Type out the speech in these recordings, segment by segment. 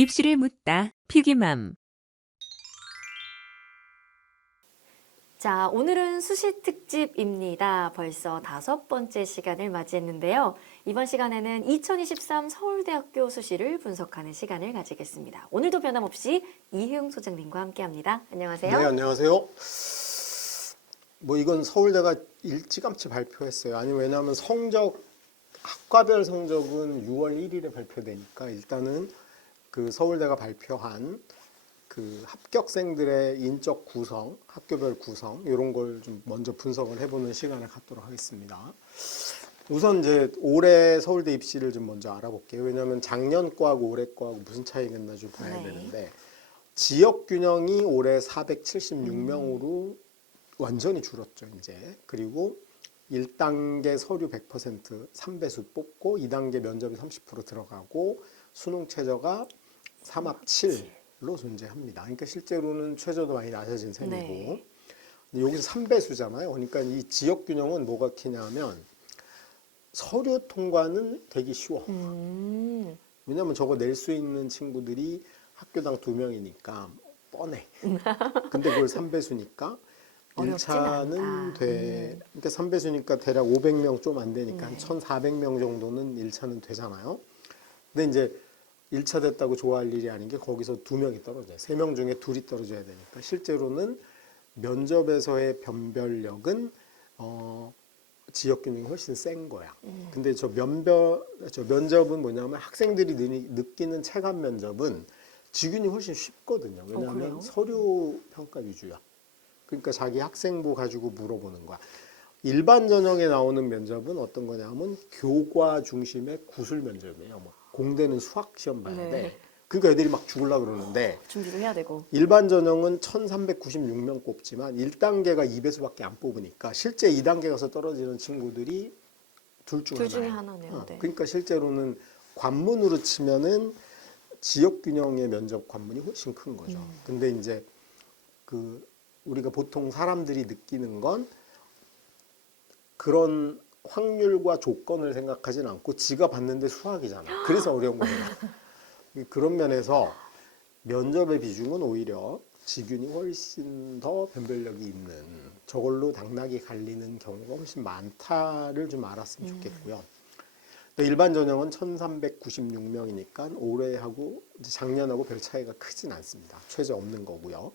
입시를 묻다. 피기맘. 자, 오늘은 수시 특집입니다. 벌써 5번째 시간을 맞이했는데요. 이번 시간에는 2023 서울대학교 수시를 분석하는 시간을 가지겠습니다. 오늘도 변함없이 이혜웅 소장님과 함께합니다. 안녕하세요. 네, 안녕하세요. 이건 서울대가 일찌감치 발표했어요. 아니, 왜냐하면 학과별 성적은 6월 1일에 발표되니까 일단은 그 서울대가 발표한 그 합격생들의 인적 구성, 학교별 구성 이런 걸 좀 먼저 분석을 해보는 시간을 갖도록 하겠습니다. 우선 이제 올해 서울대 입시를 좀 먼저 알아볼게요. 왜냐하면 작년 거하고 올해 거하고 무슨 차이가 있나 좀 봐야 되는데 지역 균형이 올해 476명으로 완전히 줄었죠, 이제. 그리고 1단계 서류 100% 3배수 뽑고 2단계 면접이 30% 들어가고 수능 최저가 3합 7로 존재합니다. 그러니까 실제로는 최저도 많이 낮아진 셈이고 네. 근데 여기서 3배수잖아요. 그러니까 이 지역 균형은 뭐가 키냐면 서류 통과는 되게 쉬워. 왜냐면 저거 낼 수 있는 친구들이 학교당 2명이니까 뻔해. 근데 그걸 3배수니까 1차는 그러니까 3배수니까 대략 500명 좀 안 되니까 한 1,400명 정도는 1차는 되잖아요. 근데 이제 1차 됐다고 좋아할 일이 아닌 게 거기서 2명이 떨어져요. 3명 중에 2이 떨어져야 되니까 실제로는 면접에서의 변별력은 지역 균형이 훨씬 센 거야. 근데 저 면접은 뭐냐면 학생들이 느끼는 체감 면접은 지균이 훨씬 쉽거든요. 왜냐하면 서류 평가 위주야. 그러니까 자기 학생부 가지고 물어보는 거야. 일반 전형에 나오는 면접은 어떤 거냐면 교과 중심의 구술 면접이에요. 공대는 수학 시험 봐야 돼. 그러니까 애들이 막 죽으려고 그러는데 준비를 해야 되고. 일반 전형은 1396명 뽑지만 1단계가 2배수밖에 안 뽑으니까 실제 2단계 가서 떨어지는 친구들이 둘 중에 하나네요. 네. 그러니까 실제로는 관문으로 치면은 지역 균형의 면접 관문이 훨씬 큰 거죠. 근데 이제 우리가 보통 사람들이 느끼는 건 그런 확률과 조건을 생각하진 않고 지가 봤는데 수학이잖아. 그래서 어려운 거예요. 그런 면에서 면접의 비중은 오히려 지균이 훨씬 더 변별력이 있는 저걸로 당락이 갈리는 경우가 훨씬 많다를 좀 알았으면 좋겠고요. 일반 전형은 1396명이니까 올해하고 작년하고 별 차이가 크진 않습니다. 최저 없는 거고요.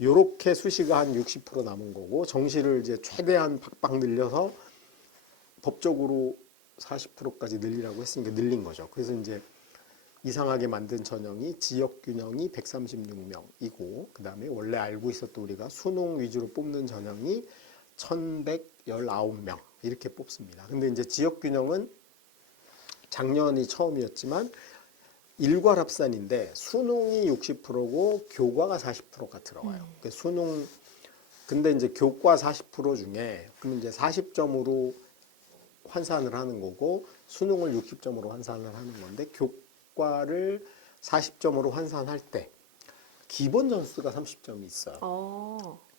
요렇게 수시가 한 60% 남은 거고 정시를 이제 최대한 박박 늘려서 법적으로 40%까지 늘리라고 했으니까 늘린 거죠. 그래서 이제 이상하게 만든 전형이 지역 균형이 136명이고 그다음에 원래 알고 있었던 우리가 수능 위주로 뽑는 전형이 1119명 이렇게 뽑습니다. 근데 이제 지역 균형은 작년이 처음이었지만 일괄합산인데 수능이 60%고 교과가 40%가 들어가요. 그러니까 근데 이제 교과 40% 중에 그럼 이제 40점으로 환산을 하는 거고 수능을 60점으로 환산을 하는 건데 교과를 40점으로 환산할 때 기본 점수가 30점이 있어요.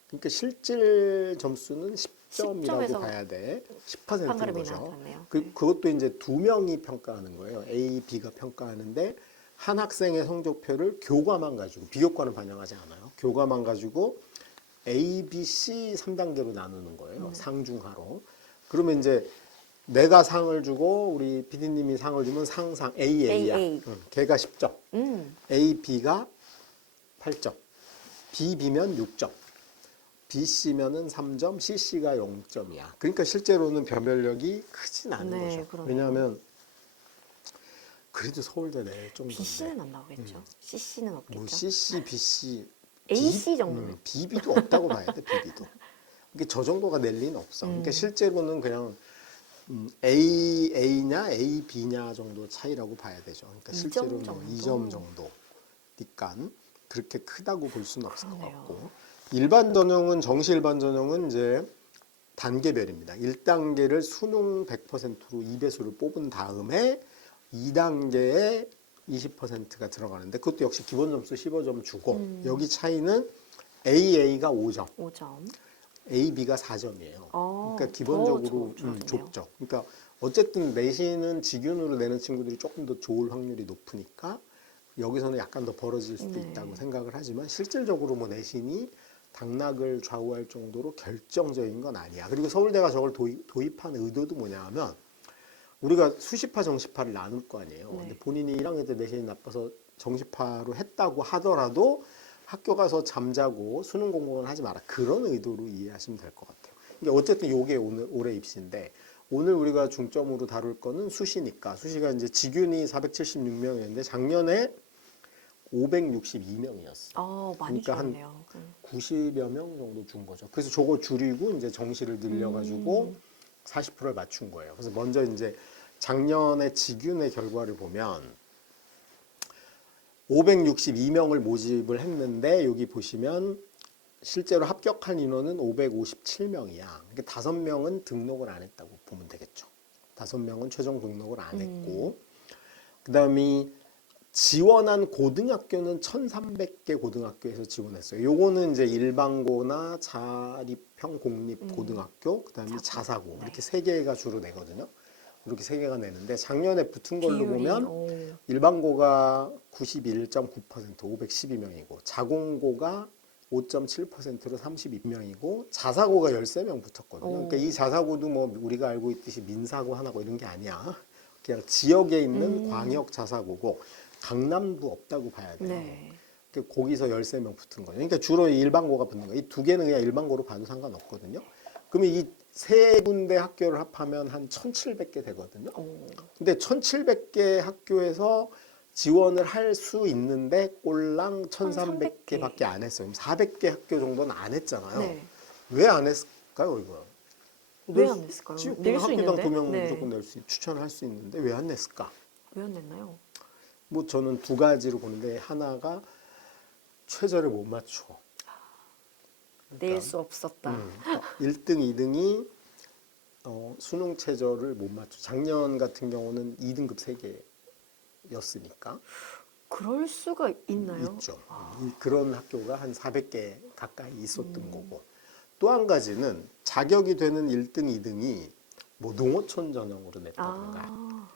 그러니까 실질 점수는 10점이라고 봐야 돼. 10%인 거죠. 그것도 이제 2명이 평가하는 거예요. A, B가 평가하는데 한 학생의 성적표를 교과만 가지고 비교과는 반영하지 않아요. 교과만 가지고 A, B, C 3단계로 나누는 거예요. 상중하로. 그러면 이제 내가 상을 주고 우리 PD님이 상을 주면 상 AA야. 걔가 10점. A, B가 8점. B, B면 6점. B, C면은 3점, C, C가 0점이야. 그러니까 실제로는 변별력이 크진 않은 거죠. 그러네요. 왜냐하면 그래도 서울대 낼 정도인데. BC는 안 나오겠죠? CC는 없겠죠? CC, BC, AC 정도는? BB도 없다고 봐야 돼, BB도. 그러니까 저 정도가 낼 리는 없어. 그러니까 실제로는 그냥 A냐, A, B냐 정도 차이라고 봐야 되죠. 그러니까 실제로는 2점 정도니까 그렇게 크다고 볼 수는 없을 것 같고. 정시 일반 전형은 이제 단계별입니다. 1단계를 수능 100%로 2배수를 뽑은 다음에 2단계에 20%가 들어가는데 그것도 역시 기본 점수 15점 주고 여기 차이는 AA가 5점. AB가 4점이에요. 그러니까 기본적으로 좁죠. 그러니까 어쨌든 내신은 직윤으로 내는 친구들이 조금 더 좋을 확률이 높으니까 여기서는 약간 더 벌어질 수도 네. 있다고 생각을 하지만 실질적으로 뭐 내신이 당락을 좌우할 정도로 결정적인 건 아니야. 그리고 서울대가 저걸 도입한 의도도 뭐냐 하면 우리가 수시파 정시파를 나눌 거 아니에요. 네. 근데 본인이 1학년 때 내신이 나빠서 정시파로 했다고 하더라도 학교 가서 잠자고 수능 공부는 하지 마라. 그런 의도로 이해하시면 될 것 같아요. 그러니까 어쨌든 요게 올해 입시인데 오늘 우리가 중점으로 다룰 거는 수시니까 수시가 이제 직윤이 476명이었는데 작년에 562명이었어. 많이 그러니까 한 줄었네요. 90여 명 정도 준 거죠. 그래서 저거 줄이고 이제 정시를 늘려가지고 40%를 맞춘 거예요. 그래서 먼저 이제 작년에 직윤의 결과를 보면 562명을 모집을 했는데 여기 보시면 실제로 합격한 인원은 557명이야. 그러니까 5명은 등록을 안 했다고 보면 되겠죠. 5명은 최종 등록을 안 했고 그다음에 지원한 고등학교는 1,300개 고등학교에서 지원했어요. 요거는 이제 일반고나 자립형 공립 고등학교, 그다음에 자사고 네. 이렇게 세 개가 주로 내거든요. 이렇게 세 개가 내는데 작년에 붙은 걸로 비율이, 보면 일반고가 91.9% 512명이고 자공고가 5.7%로 32명이고 자사고가 13명 붙었거든요. 그러니까 이 자사고도 뭐 우리가 알고 있듯이 민사고 하나고 이런 게 아니야. 그냥 지역에 있는 광역 자사고고 강남도 없다고 봐야 돼요. 네. 그러니까 거기서 13명 붙은 거예요. 그러니까 주로 일반고가 붙는 거예요. 이 두 개는 그냥 일반고로 봐도 상관없거든요. 그러면 이 세 군데 학교를 합하면 한 1,700개 되거든요. 근데 1,700개 학교에서 지원을 할 수 있는데 꼴랑 1,300개밖에 안 했어요. 400개 학교 정도는 안 했잖아요. 네. 왜 안 했을까요, 이거? 왜 안 냈을까요? 낼 수 학교당 있는데? 2명 네. 무조건 추천할 수 있는데 왜 안 냈을까? 왜 안 냈나요? 뭐 저는 두 가지로 보는데 하나가 최저를 못 맞춰. 낼 수 없었다. 1등, 2등이 수능 최저를 못 맞춰. 작년 같은 경우는 2등급 3개였으니까. 그럴 수가 있나요? 있죠. 그런 학교가 한 400개 가까이 있었던 거고. 또 한 가지는 자격이 되는 1등, 2등이 뭐 농어촌 전형으로 냈다든가.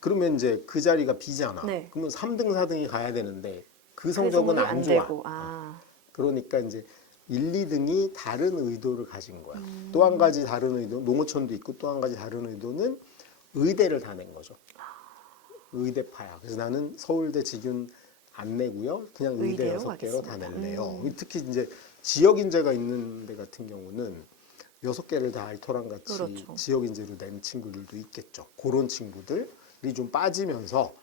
그러면 이제 그 자리가 비잖아. 네. 그러면 3등, 4등이 가야 되는데 그 그 성적은 성적이 안 좋아. 되고, 그러니까 이제 1, 2등이 다른 의도를 가진 거야. 또 한 가지 다른 의도, 농어촌도 있고 또 한 가지 다른 의도는 의대를 다 낸 거죠. 의대파야. 그래서 나는 서울대 직윤 안 내고요. 그냥 의대 의대로 6개로 다 가겠습니다. 낼래요. 특히 이제 지역 인재가 있는 데 같은 경우는 6개를 다 알토랑 같이 그렇죠. 지역 인재로 낸 친구들도 있겠죠. 그런 친구들이 좀 빠지면서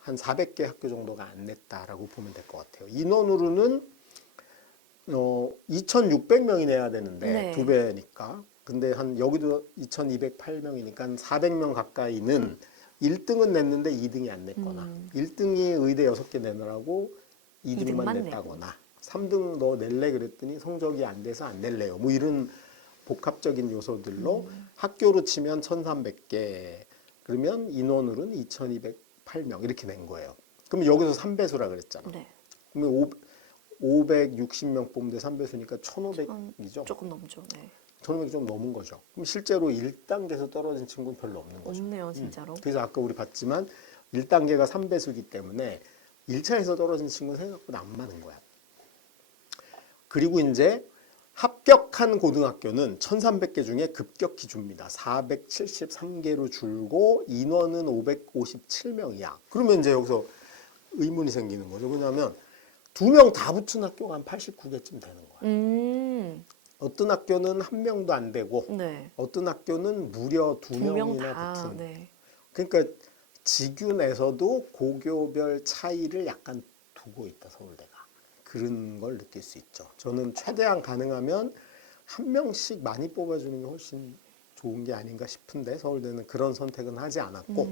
한 400개 학교 정도가 안 냈다라고 보면 될 것 같아요. 인원으로는 2,600명이 내야 되는데 네. 2배니까. 근데 한 여기도 2,208명이니까 한 400명 가까이는 1등은 냈는데 2등이 안 냈거나 1등이 의대 6개 내느라고 2등만 이등만 냈다거나 3등 너 낼래 그랬더니 성적이 안 돼서 안 낼래요. 뭐 이런 복합적인 요소들로 학교로 치면 1,300개 그러면 인원으로는 2,208명 이렇게 낸 거예요. 그럼 여기서 3배수라 그랬잖아. 네. 그러면 560명 뽑는데 3배수니까 1,500이죠. 조금 넘죠. 네. 1,500이 좀 넘은 거죠. 그럼 실제로 1단계에서 떨어진 친구는 별로 없는 거죠. 없네요, 진짜로. 그래서 아까 우리 봤지만 1단계가 3배수기 때문에 1차에서 떨어진 친구는 생각보다 안 많은 거야. 그리고 이제 합격한 고등학교는 1,300개 중에 급격히 줍니다. 473개로 줄고 인원은 557명이야. 그러면 이제 여기서 의문이 생기는 거죠. 왜냐하면 2명 다 붙은 학교가 한 89개쯤 되는 거야. 어떤 학교는 1명도 안 되고 네. 어떤 학교는 무려 2명 2명이나 다. 붙은. 네. 그러니까 직윤에서도 고교별 차이를 약간 두고 있다, 서울대가. 그런 걸 느낄 수 있죠. 저는 최대한 가능하면 1명씩 많이 뽑아주는 게 훨씬 좋은 게 아닌가 싶은데 서울대는 그런 선택은 하지 않았고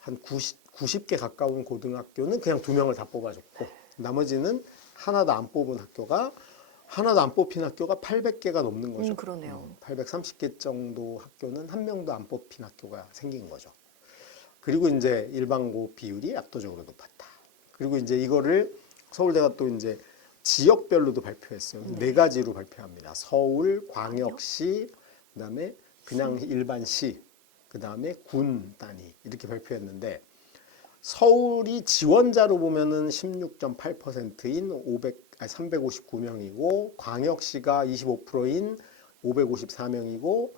한 90개 가까운 고등학교는 그냥 2명을 다 뽑아줬고 나머지는 하나도 안 뽑은 학교가 하나도 안 뽑힌 학교가 800개가 넘는 거죠. 그러네요. 830개 정도 학교는 1명도 안 뽑힌 학교가 생긴 거죠. 그리고 이제 일반고 비율이 압도적으로 높았다. 그리고 이제 이거를 서울대가 또 이제 지역별로도 발표했어요. 네 가지로 발표합니다. 서울, 광역시, 그다음에 그냥 일반시, 그다음에 군 단위 이렇게 발표했는데 서울이 지원자로 보면은 16.8%인 359명이고 광역시가 25%인 554명이고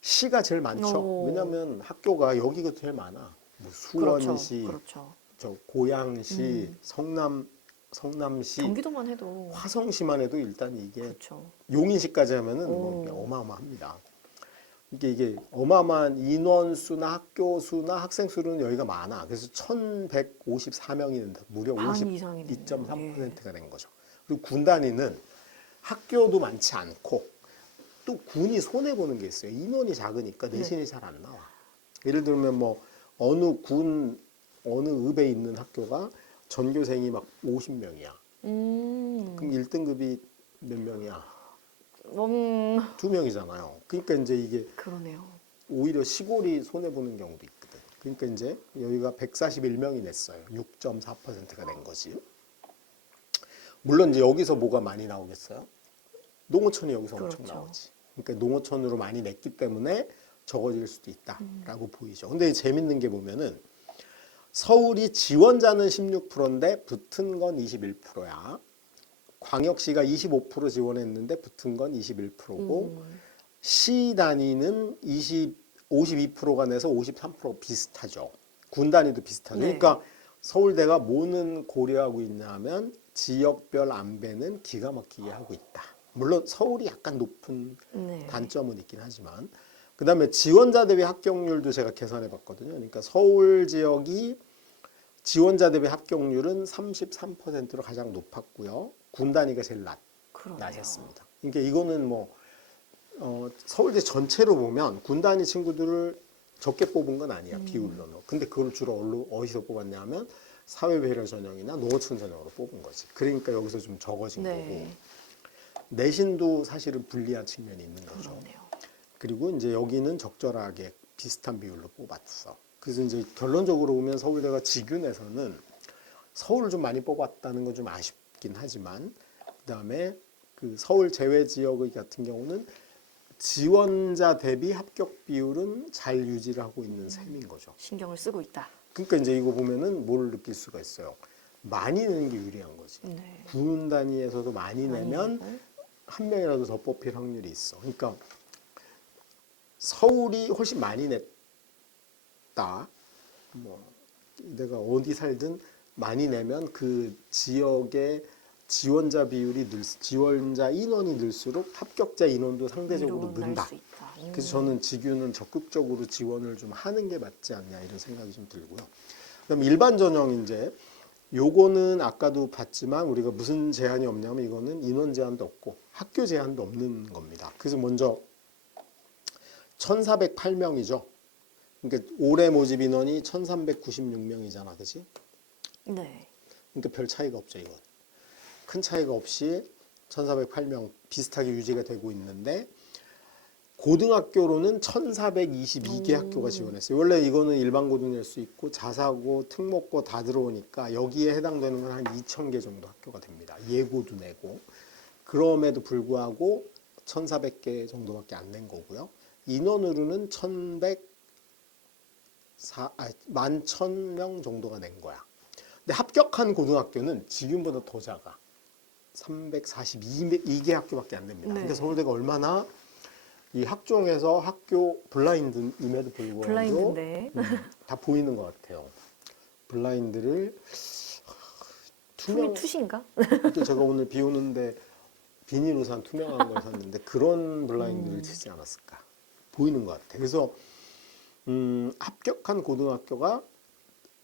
시가 제일 많죠. 오. 왜냐하면 학교가 여기가 제일 많아. 뭐 수원시, 그렇죠. 저 고양시, 성남시, 경기도만 해도 화성시만 해도 일단 이게 그렇죠. 용인시까지 하면은 뭐 오. 어마어마합니다. 이게 어마어마한 인원수나 학교 수나 학생 수는 여기가 많아. 그래서 1154명이 된다. 무려 반 이상이네요. 52.3%가 된 거죠. 그리고 군 단위는 학교도 많지 않고 또 군이 손해보는 게 있어요. 인원이 작으니까 내신이 잘 안 나와. 예를 들면 뭐 어느 군, 어느 읍에 있는 학교가 전교생이 막 50명이야. 그럼 1등급이 몇 명이야? 2명이잖아요. 그러니까 이제 이게 그러네요. 오히려 시골이 손해보는 경우도 있거든. 그러니까 이제 여기가 141명이 냈어요. 6.4%가 된 거지. 물론 이제 여기서 뭐가 많이 나오겠어요? 농어촌이 여기서 엄청 그렇죠. 나오지. 그러니까 농어촌으로 많이 냈기 때문에 적어질 수도 있다라고 보이죠. 근데 재밌는 게 보면은 서울이 지원자는 16%인데 붙은 건 21%야. 광역시가 25% 지원했는데 붙은 건 21%고 시 단위는 52%가 내서 53% 비슷하죠. 군 단위도 비슷하죠. 네. 그러니까 서울대가 뭐는 고려하고 있냐면 지역별 안배는 기가 막히게 하고 있다. 물론 서울이 약간 높은 네. 단점은 있긴 하지만 그다음에 지원자 대비 합격률도 제가 계산해 봤거든요. 그러니까 서울 지역이 지원자 대비 합격률은 33%로 가장 높았고요. 군 단위가 제일 그러네요. 낮았습니다. 그러니까 이거는 뭐 서울대 전체로 보면 군 단위 친구들을 적게 뽑은 건 아니야. 비율로는. 근데 그걸 주로 어디서 뽑았냐면 사회배려 전형이나 농어촌 전형으로 뽑은 거지. 그러니까 여기서 좀 적어진 네. 거고 내신도 사실은 불리한 측면이 있는 거죠. 그러네요. 그리고 이제 여기는 적절하게 비슷한 비율로 뽑았어. 그래서 이제 결론적으로 보면 서울대가 지균에서는 서울을 좀 많이 뽑았다는 건 좀 아쉽긴 하지만 그다음에 그 서울 제외 지역 같은 경우는 지원자 대비 합격 비율은 잘 유지를 하고 있는 셈인 거죠. 신경을 쓰고 있다. 그러니까 이제 이거 보면은 뭘 느낄 수가 있어요. 많이 내는 게 유리한 거지. 네. 군 단위에서도 많이 내면 내고. 한 명이라도 더 뽑힐 확률이 있어. 그러니까 서울이 훨씬 많이 냈다. 뭐 내가 어디 살든 많이 내면 그 지역의 지원자 비율이 지원자 인원이 늘수록 합격자 인원도 상대적으로 위로 날 는다. 수 있다. 그래서 저는 지규는 적극적으로 지원을 좀 하는 게 맞지 않냐 이런 생각이 좀 들고요. 그다음 일반 전형 이제 요거는 아까도 봤지만 우리가 무슨 제한이 없냐면 이거는 인원 제한도 없고 학교 제한도 없는 겁니다. 그래서 먼저 1,408명이죠. 그러니까 올해 모집 인원이 1,396명이잖아, 그렇지? 네. 그러니까 별 차이가 없죠, 이건. 큰 차이가 없이 1,408명 비슷하게 유지가 되고 있는데 고등학교로는 1,422개 학교가 지원했어요. 원래 이거는 일반 고등 낼 수 있고 자사고, 특목고 다 들어오니까 여기에 해당되는 건 한 2,000개 정도 학교가 됩니다. 예고도 내고. 그럼에도 불구하고 1,400개 정도밖에 안 낸 거고요. 인원으로는 11,000명 정도가 낸 거야. 근데 합격한 고등학교는 지금보다 더 작아. 342개 학교밖에 안 됩니다. 네. 그러니까 서울대가 얼마나 이 학종에서 학교 블라인드임에도 불구하고 블라인드인데. 다 보이는 것 같아요. 블라인드를 투명. 투신가? 또 제가 오늘 비 오는데 비닐로 산 투명한 걸 샀는데 그런 블라인드를 치지 않았을까. 보이는 것 같아요. 그래서 합격한 고등학교가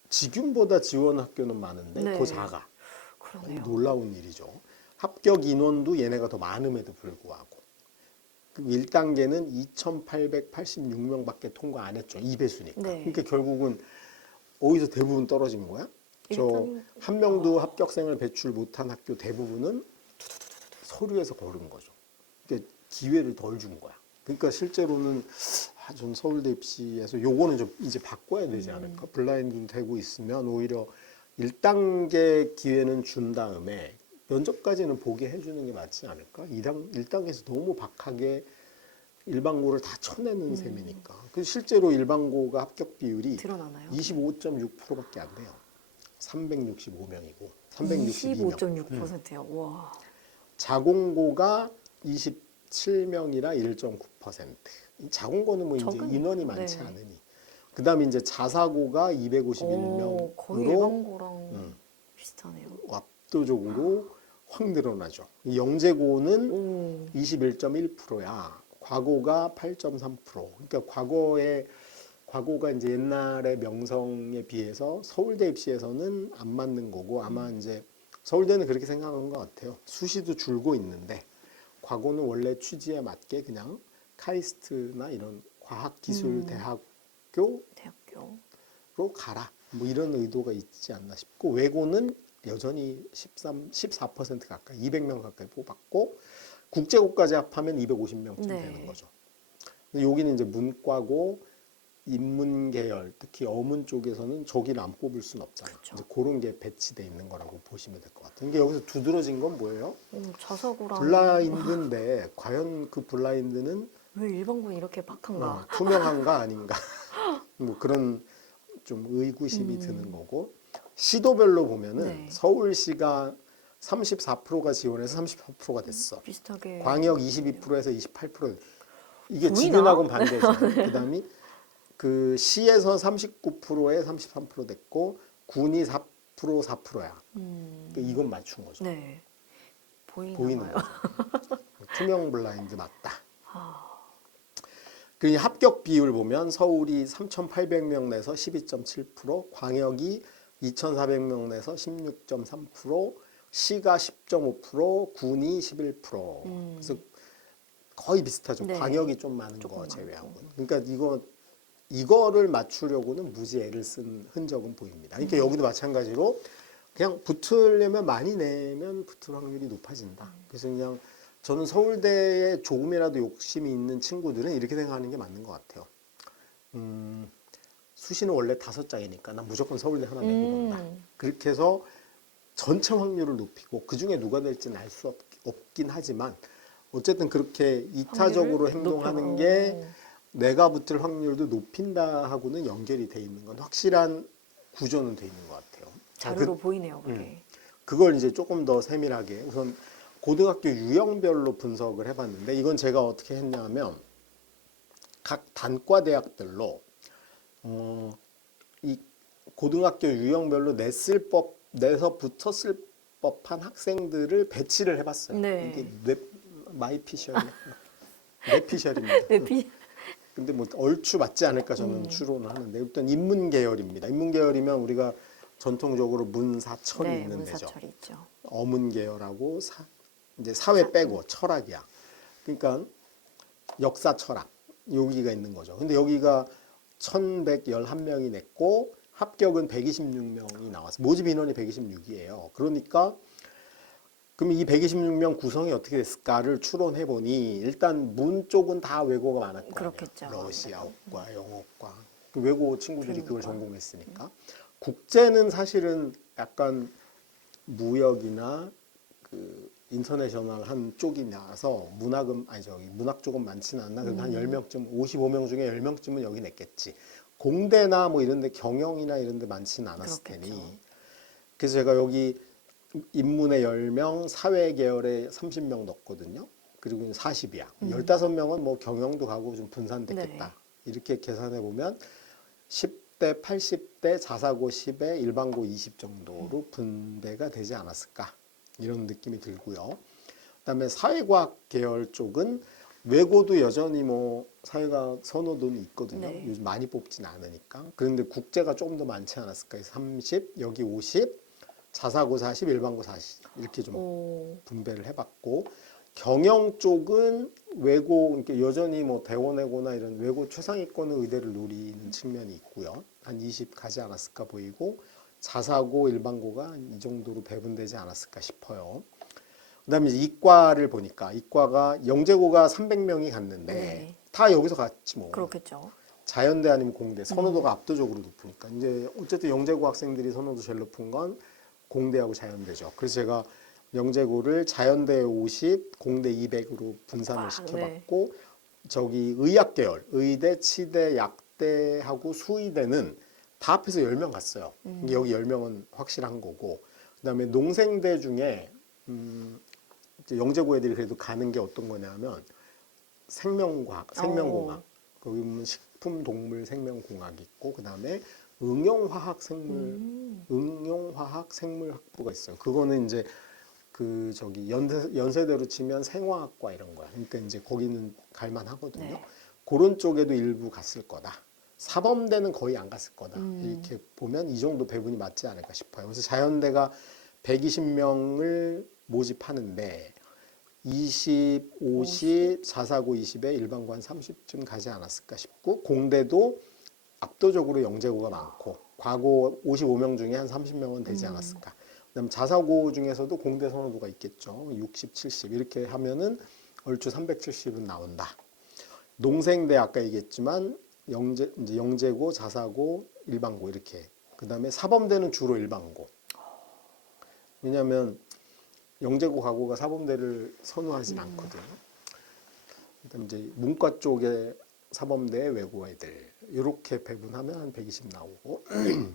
지균보다 지원 학교는 많은데 네. 더 작아. 그러네요. 놀라운 일이죠. 합격 인원도 얘네가 더 많음에도 불구하고. 1단계는 2,886명밖에 통과 안 했죠. 2배수니까. 네. 그러니까 결국은 어디서 대부분 떨어진 거야? 저 일단- 한 명도 합격생을 배출 못한 학교 대부분은 서류에서 거른 거죠. 그러니까 기회를 덜 준 거야. 그러니까 실제로는 전 서울대 입시에서 요거는 좀 이제 바꿔야 되지 않을까? 블라인드 되고 있으면 오히려 1단계 기회는 준 다음에 면접까지는 보게 해주는 게 맞지 않을까? 1단계에서 너무 박하게 일반고를 다 쳐내는 셈이니까. 그 실제로 일반고가 합격 비율이 드러나나요? 25.6%밖에 안 돼요. 365명이고 362명. 25.6%요. 와. 자공고가 27명이라 1.9%. 자공고는 뭐 이제 적은, 인원이 많지 네. 않으니. 그다음에 이제 자사고가 오, 거의 251명으로 일반고랑 비슷하네요. 압도적으로 확 늘어나죠. 이 영재고는 오. 21.1%야. 과거가 8.3%. 그러니까 과거가 이제 옛날의 명성에 비해서 서울대 입시에서는 안 맞는 거고 아마 이제 서울대는 그렇게 생각한 것 같아요. 수시도 줄고 있는데 과거는 원래 취지에 맞게 그냥 카이스트나 이런 과학기술대학교로 대학교. 가라. 뭐 이런 의도가 있지 않나 싶고 외고는 여전히 14% 가까이 200명 가까이 뽑았고 국제고까지 합하면 250명쯤 네. 되는 거죠. 근데 여기는 이제 문과고 인문 계열, 특히 어문 쪽에서는 저기를 안 뽑을 수는 없잖아요. 그쵸. 이제 그런 게 배치돼 있는 거라고 보시면 될 것 같아요. 이게 여기서 두드러진 건 뭐예요? 자사고랑 블라인드인데 과연 그 블라인드는 왜 일반고는 이렇게 박한가? 투명한가 아닌가? 뭐 그런 좀 의구심이 드는 거고 시도별로 보면은 네. 서울시가 34%가 지원해서 38%가 됐어. 비슷하게. 광역 22%에서 28%. 이게 보이나? 지균하고는 반대죠. 그다음에 그 시에서 39%에 33% 됐고 군이 4% 4%야. 그러니까 이건 맞춘 거죠. 네. 보이나 보이는 봐요. 거죠. 투명 블라인드 맞다. 아, 그 합격 비율 보면 서울이 3,800명 내서 12.7%, 광역이 2,400명 내서 16.3%, 시가 10.5%, 군이 11%. 그래서 거의 비슷하죠. 네. 광역이 좀 많은 조금 거 제외하고. 많고. 그러니까 이거를 맞추려고는 무지 애를 쓴 흔적은 보입니다. 그러니까 여기도 마찬가지로 그냥 붙으려면 많이 내면 붙을 확률이 높아진다. 그래서 그냥 저는 서울대에 조금이라도 욕심이 있는 친구들은 이렇게 생각하는 게 맞는 것 같아요. 수시는 원래 5장이니까 난 무조건 서울대 하나 내고 간다. 그렇게 해서 전체 확률을 높이고 그 중에 누가 될지는 알 수 없긴 하지만 어쨌든 그렇게 이타적으로 행동하는 게 내가 붙을 확률도 높인다 하고는 연결이 돼 있는 건 확실한 구조는 돼 있는 것 같아요. 자료로 보이네요, 그게. 그걸 이제 조금 더 세밀하게 우선 고등학교 유형별로 분석을 해봤는데 이건 제가 어떻게 했냐면 각 단과 대학별로 이 고등학교 유형별로 내서 붙었을 법한 학생들을 배치를 해봤어요. 네. 이게 마이피셜, 뇌피셜입니다. 네, 근데 뭐 얼추 맞지 않을까 저는 추론을 하는데 일단 인문 계열입니다. 인문 계열이면 우리가 전통적으로 문사철이 네, 있는 데죠. 문사철이 있죠. 어문 계열하고 이제 사회 빼고 철학이야. 그러니까 역사 철학 여기가 있는 거죠. 근데 여기가 1,111명이 냈고 합격은 126명이 나왔어. 모집 인원이 126이에요. 그러니까 그럼 이 126명 구성이 어떻게 됐을까를 추론해 보니 일단 문 쪽은 다 외고가 많았고 그렇겠죠. 러시아어과 영어과 그 외고 친구들이 그걸 그러니까. 전공했으니까 국제는 사실은 약간 무역이나 그 인터내셔널한 쪽이 나와서 문학 쪽은 많지는 않나. 그래도 한 10명쯤 55명 중에 10명쯤은 여기 냈겠지. 공대나 뭐 이런 데 경영이나 이런 데 많지는 않았을 그렇겠죠. 테니. 그래서 제가 여기 인문에 10명, 사회 계열에 30명 넣었거든요. 그리고 40이야. 15명은 뭐 경영도 가고 좀 분산됐겠다. 네. 이렇게 계산해 보면 10대, 80대, 자사고 10에 일반고 20 정도로 분배가 되지 않았을까. 이런 느낌이 들고요. 그다음에 사회과학 계열 쪽은 외고도 여전히 뭐 사회과학 선호도는 있거든요. 네. 요즘 많이 뽑진 않으니까. 그런데 국제가 조금 더 많지 않았을까. 30, 여기 50, 자사고 40, 일반고 40 이렇게 좀 분배를 해봤고 경영 쪽은 외고 그러니까 여전히 뭐 대원외고나 이런 외고 최상위권 의대를 노리는 측면이 있고요. 한 20 가지 않았을까 보이고 자사고 일반고가 이 정도로 배분되지 않았을까 싶어요. 그다음에 이제 이과를 보니까 이과가 영재고가 300명이 갔는데 네. 다 여기서 갔지 뭐. 그렇겠죠. 자연대 아니면 공대 선호도가 압도적으로 높으니까 이제 어쨌든 영재고 학생들이 선호도 제일 높은 건 공대하고 자연대죠. 그래서 제가 영재고를 자연대 50, 공대 200으로 분산을 시켜봤고 저기 의학 계열, 의대, 치대, 약대하고 수의대는 다 합해서 10명 갔어요. 여기 10명은 확실한 거고, 그다음에 농생대 중에 이제 영재고 애들이 그래도 가는 게 어떤 거냐면 생명과학, 생명공학. 거기 보면 식품, 동물, 생명공학이 있고, 그다음에 응용화학, 생물학부가 있어요. 그거는 이제 그 저기 연세대로 치면 생화학과 이런 거야. 그러니까 이제 거기는 갈만 하거든요. 네. 그런 쪽에도 일부 갔을 거다. 사범대는 거의 안 갔을 거다. 이렇게 보면 이 정도 배분이 맞지 않을까 싶어요. 그래서 자연대가 120명을 모집하는데 20, 50, 자사고 20에 일반고 한 30쯤 가지 않았을까 싶고, 공대도 압도적으로 영재고가 많고 과고 55명 중에 한 30명은 되지 않았을까. 그다음 자사고 중에서도 공대 선호도가 있겠죠. 60, 70 이렇게 하면은 얼추 370은 나온다. 농생대 아까 얘기했지만 이제 영재고, 자사고, 일반고 이렇게. 그다음에 사범대는 주로 일반고. 왜냐하면 영재고 가고가 사범대를 선호하진 않거든요. 그다음 이제 문과 쪽에 사범대 외고 애들 이렇게 배분하면 한 120 나오고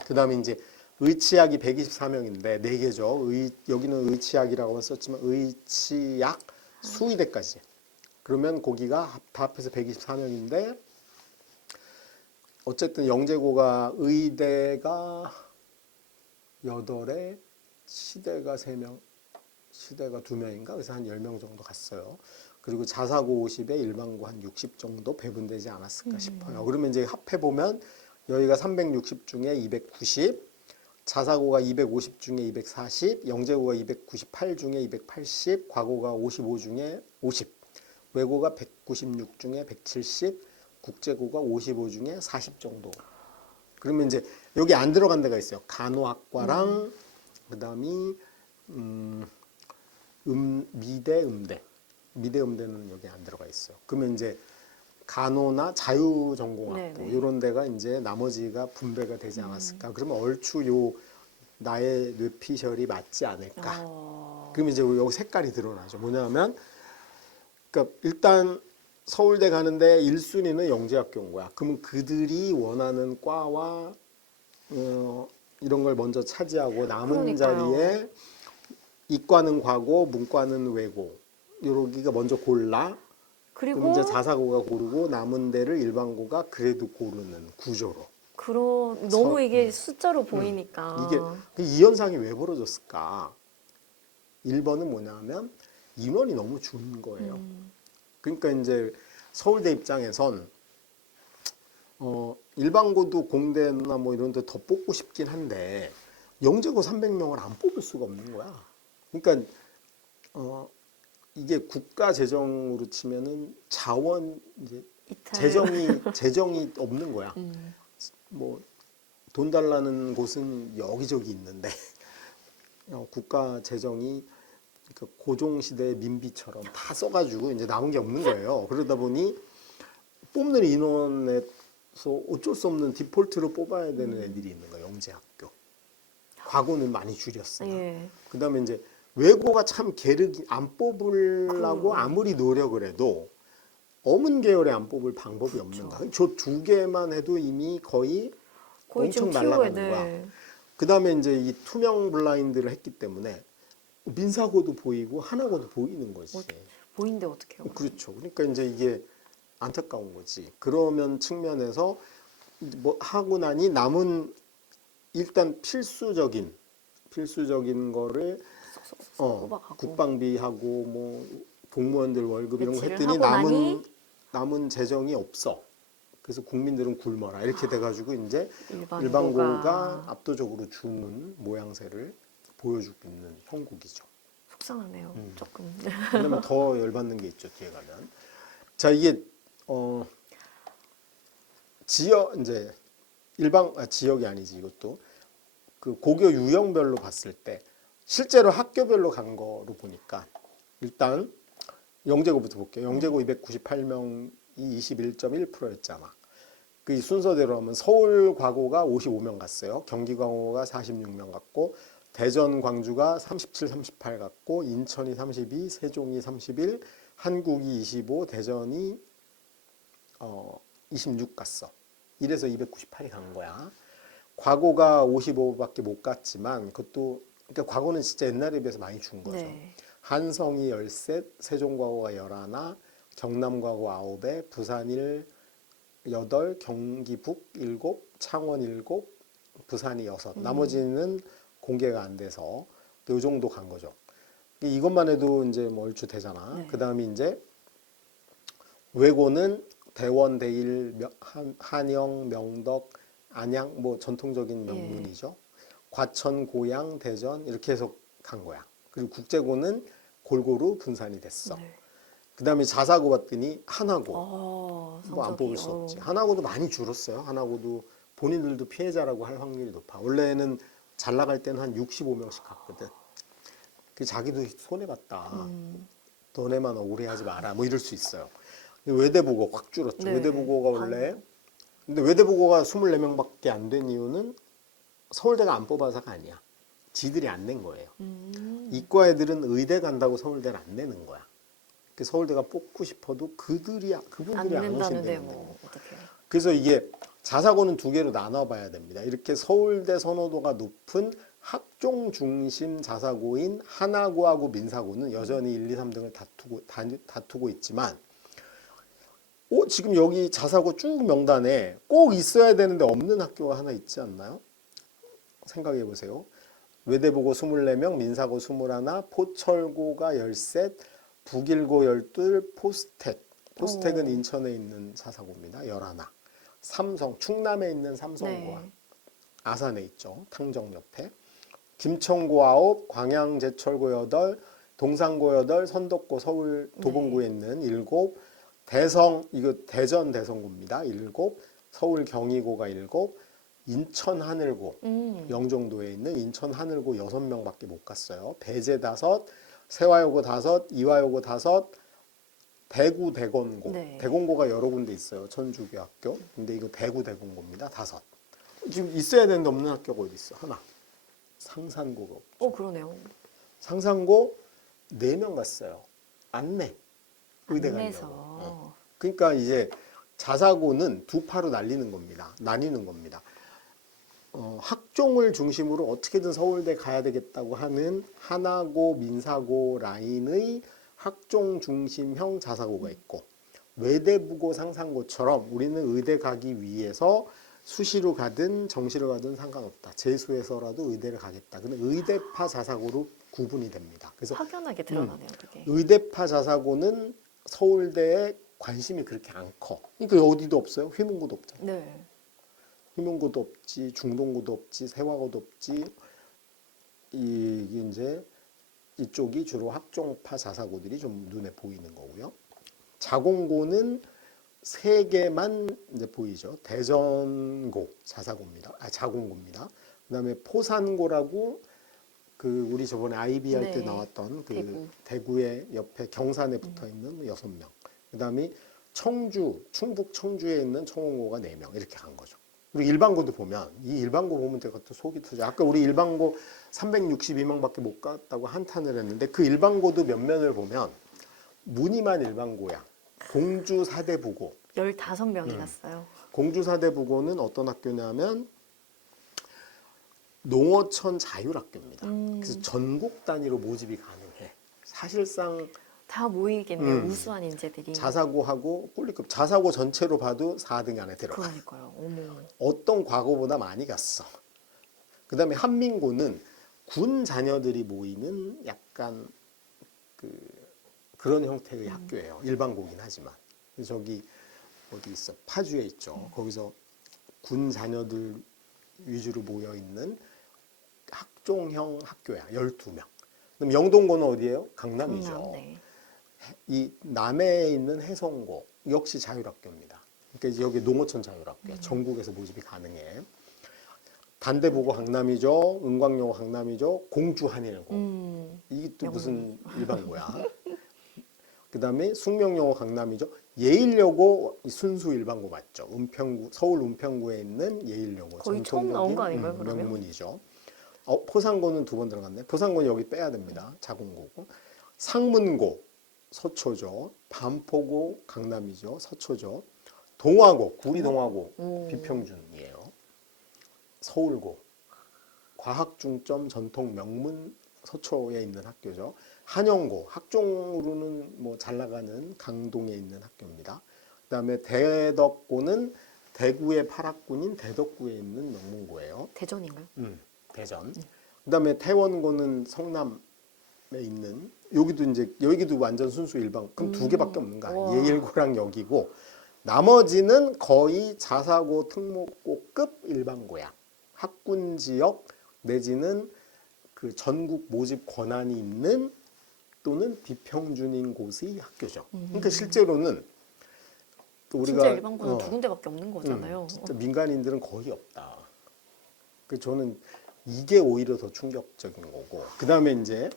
그다음에 이제 의치학이 124명인데 4개죠. 여기는 의치학이라고 썼지만 의치학 수의대까지. 그러면 거기가 다 합해서 124명인데 어쨌든 영재고가 의대가 8에 치대가 3명, 시대가 2명인가? 그래서 한 10명 정도 갔어요. 그리고 자사고 50에 일반고 한 60 정도 배분되지 않았을까 싶어요. 그러면 이제 합해보면 여기가 360 중에 290, 자사고가 250 중에 240, 영재고가 298 중에 280, 과고가 55 중에 50, 외고가 196 중에 170, 국제고가 55 중에 40 정도. 그러면 이제 여기 안 들어간 데가 있어요. 간호학과랑 그다음이 미대, 음대. 미대, 음대는 여기 안 들어가 있어요. 그러면 이제 간호나 자유전공학부 이런 데가 이제 나머지가 분배가 되지 않았을까. 그러면 얼추 요 나의 뇌피셜이 맞지 않을까. 그러면 이제 여기 색깔이 드러나죠. 뭐냐면 그러니까 일단 서울대 가는데 1순위는 영재학교인 거야. 그러면 그들이 원하는 과와 이런 걸 먼저 차지하고 남은 자리에 이과는 과고, 문과는 외고 여기가 먼저 골라. 그리고 그럼 이제 자사고가 고르고 남은 데를 일반고가 그래도 고르는 구조로. 너무 이게 숫자로 보이니까 이게 이 현상이 왜 벌어졌을까? 1번은 뭐냐면 인원이 너무 준 거예요. 그러니까 이제 서울대 입장에선 일반고도 공대나 뭐 이런 데 더 뽑고 싶긴 한데 영재고 300명을 안 뽑을 수가 없는 거야. 그러니까 이게 국가 재정으로 치면은 자원 이제 재정이 없는 거야. 뭐 돈 달라는 곳은 여기저기 있는데 국가 재정이 그러니까 고종 시대의 민비처럼 다 써가지고 이제 남은 게 없는 거예요. 그러다 보니 뽑는 인원에서 어쩔 수 없는 디폴트로 뽑아야 되는 애들이 있는 거예요. 영재학교. 과거는 많이 줄였어요. 예. 그다음에 이제 외고가 참 게르기 안 뽑으려고 아무리 노력을 해도 어문 계열에 안 뽑을 방법이 없는 거야. 저 2개만 해도 이미 거의 엄청 날아가는 거야. 그다음에 이제 이 투명 블라인드를 했기 때문에 민사고도 보이고 하나고도 보이는 거지. 보이는데 어떡해요? 그렇죠. 그러니까 이제 이게 안타까운 거지. 그러면 측면에서 뭐 하고 나니 남은 일단 필수적인 거를 국방비하고 뭐 공무원들 월급 이런 거 했더니 남은 재정이 없어. 그래서 국민들은 굶어라 이렇게 돼가지고 이제 일반고가 압도적으로 주는 모양새를 보여주고 있는 형국이죠. 속상하네요. 조금. 그러면 더 열받는 게 있죠. 뒤에 가면. 자 이게 지역 이제 지역이 아니지 이것도 그 고교 유형별로 봤을 때 실제로 학교별로 간 거로 보니까 일단 영재고부터 볼게요. 영재고 298명이 21.1%였잖아. 그 순서대로 하면 서울 과고가 55명 갔어요. 경기 과고가 46명 갔고 대전 광주가 37, 38 갔고 인천이 32, 세종이 31, 한국이 25, 대전이 26 갔어. 이래서 298이 간 거야. 과거가 55밖에 못 갔지만 그것도 그러니까 과거는 진짜 옛날에 비해서 많이 준 거죠. 네. 한성이 13, 세종과거가 11, 경남과거 9에 부산 8, 경기 북 7, 창원 7, 부산이 6. 나머지는 공개가 안 돼서 이 정도 간 거죠. 이것만 해도 이제 뭐 얼추 되잖아. 네. 그 다음에 이제 외고는 대원, 대일, 한영, 명덕, 안양 뭐 전통적인 명문이죠. 과천, 고양, 대전 이렇게 해서 간 거야. 그리고 국제고는 골고루 분산이 됐어. 네. 그 다음에 자사고 봤더니 하나고 뭐 안 성적이, 뽑을 수 없지. 하나고도 많이 줄었어요. 하나고도 본인들도 피해자라고 할 확률이 높아. 원래는 잘 나갈 때는 한 65명씩 갔거든. 그 자기도 손해봤다. 너네만 억울해하지 마라. 뭐 이럴 수 있어요. 외대부고 확 줄었죠. 네. 외대부고가 원래 근데 외대부고가 24명밖에 안 된 이유는 서울대가 안 뽑아서가 아니야. 지들이 안 낸 거예요. 이과 애들은 의대 간다고 서울대를 안 내는 거야. 그 서울대가 뽑고 싶어도 그분들이 안 낸다는데 오신다는 뭐 어떻게? 그래서 이게 자사고는 두 개로 나눠봐야 됩니다. 이렇게 서울대 선호도가 높은 학종 중심 자사고인 하나고하고 민사고는 여전히 1, 2, 3등을 다투고 있지만 지금 여기 자사고 쭉 명단에 꼭 있어야 되는데 없는 학교가 하나 있지 않나요? 생각해 보세요. 외대부고 24명, 민사고 21, 포철고가 13, 북일고 12, 포스텍. 포스텍은 인천에 있는 자사고입니다. 11. 삼성, 충남에 있는 삼성고와 아산에 있죠. 탕정 옆에. 김천고 9, 광양제철고 8, 동산고 8, 선덕고 서울 도봉구에 있는 7, 대성, 이거 대전 대성고입니다. 7, 서울 경희고가 7, 인천 하늘고, 영종도에 있는 인천 하늘고 6명밖에 못 갔어요. 배제 5, 세화여고 5, 이화여고 5, 대구 대건고. 네. 대건고가 여러 군데 있어요. 천주교학교. 근데 이거 대구 대건고입니다. 5. 지금 있어야 되는데 없는 학교가 어디 있어? 하나. 상산고가 없죠. 그러네요. 상산고 4명 갔어요. 안 내. 의대 내서. 가려고. 그러니까 이제 자사고는 두 파로 나뉘는 겁니다. 학종을 중심으로 어떻게든 서울대 가야 되겠다고 하는 하나고, 민사고 라인의 학종 중심형 자사고가 있고 외대부고 상산고처럼 우리는 의대 가기 위해서 수시로 가든 정시로 가든 상관없다. 재수해서라도 의대를 가겠다. 근데 의대파 자사고로 구분이 됩니다. 그래서 확연하게 드러나네요, 그게. 의대파 자사고는 서울대에 관심이 그렇게 안 커. 그러니까 어디도 없어요. 휘문고도 없잖아요. 네. 휘문고도 없지, 중동고도 없지, 세화고도 없지. 이게 이제 이쪽이 주로 학종파 자사고들이 좀 눈에 보이는 거고요. 자공고는 3개만 이제 보이죠. 대전고 자사고입니다. 자공고입니다. 그다음에 포산고라고 그 우리 저번에 IB 할 때 나왔던 그 대구의 옆에 경산에 붙어 있는 6명. 그다음에 충북 청주에 있는 청원고가 4명 이렇게 간 거죠. 그리고 일반고도 보면 이 일반고 보면 제가 또 속이 터져. 아까 우리 일반고 362명밖에 못 갔다고 한탄을 했는데 그 일반고도 면면을 보면 무늬만 일반고야. 공주 사대부고. 15명이 갔어요. 공주 사대부고는 어떤 학교냐면 농어촌 자율학교입니다. 그래서 전국 단위로 모집이 가능해. 사실상 다 모이겠네요. 우수한 인재들이. 자사고하고 꿀리급 자사고 전체로 봐도 4등 안에 들어가. 그러니까요. 어머. 어떤 과거보다 많이 갔어. 그다음에 한민고는 군 자녀들이 모이는 약간 그런 형태의 학교예요. 일반고긴 하지만. 저기 어디 있어? 파주에 있죠. 거기서 군 자녀들 위주로 모여 있는 학종형 학교야. 12명. 그럼 영동고는 어디예요? 강남이죠. 강남, 네. 이 남해에 있는 해성고 역시 자율학교입니다. 그러니까 이제 여기 농어촌 자율학교 전국에서 모집이 가능해. 단대보고 강남이죠. 은광여고 강남이죠. 공주 한일고 이게 또 무슨 일반고야. 그다음에 숙명여고 강남이죠. 예일여고 순수 일반고 맞죠. 서울 은평구에 있는 예일여고 거의 처음 나온 거 아닌가요? 그러면? 명문이죠. 포상고는 2번 들어갔네. 포상고는 여기 빼야 됩니다. 자공고고. 상문고 서초죠. 반포고 강남이죠. 서초죠. 동화고, 구리동화고 오. 비평준이에요. 서울고, 과학중점 전통 명문 서초에 있는 학교죠. 한영고, 학종으로는 뭐 잘 나가는 강동에 있는 학교입니다. 그다음에 대덕고는 대구의 팔학군인 대덕구에 있는 명문고예요. 대전인가요? 대전. 그다음에 태원고는 성남에 있는 여기도 완전 순수 일반. 그럼 두 개밖에 없는 거야. 와. 예일고랑 여기고 나머지는 거의 자사고 특목고급 일반고야. 학군 지역 내지는 그 전국 모집 권한이 있는 또는 비평준인 곳의 학교죠. 그러니까 실제로는 또 우리가 진짜 일반고는 두 군데밖에 없는 거잖아요. 진짜 민간인들은 거의 없다. 그 저는 이게 오히려 더 충격적인 거고. 그다음에 이제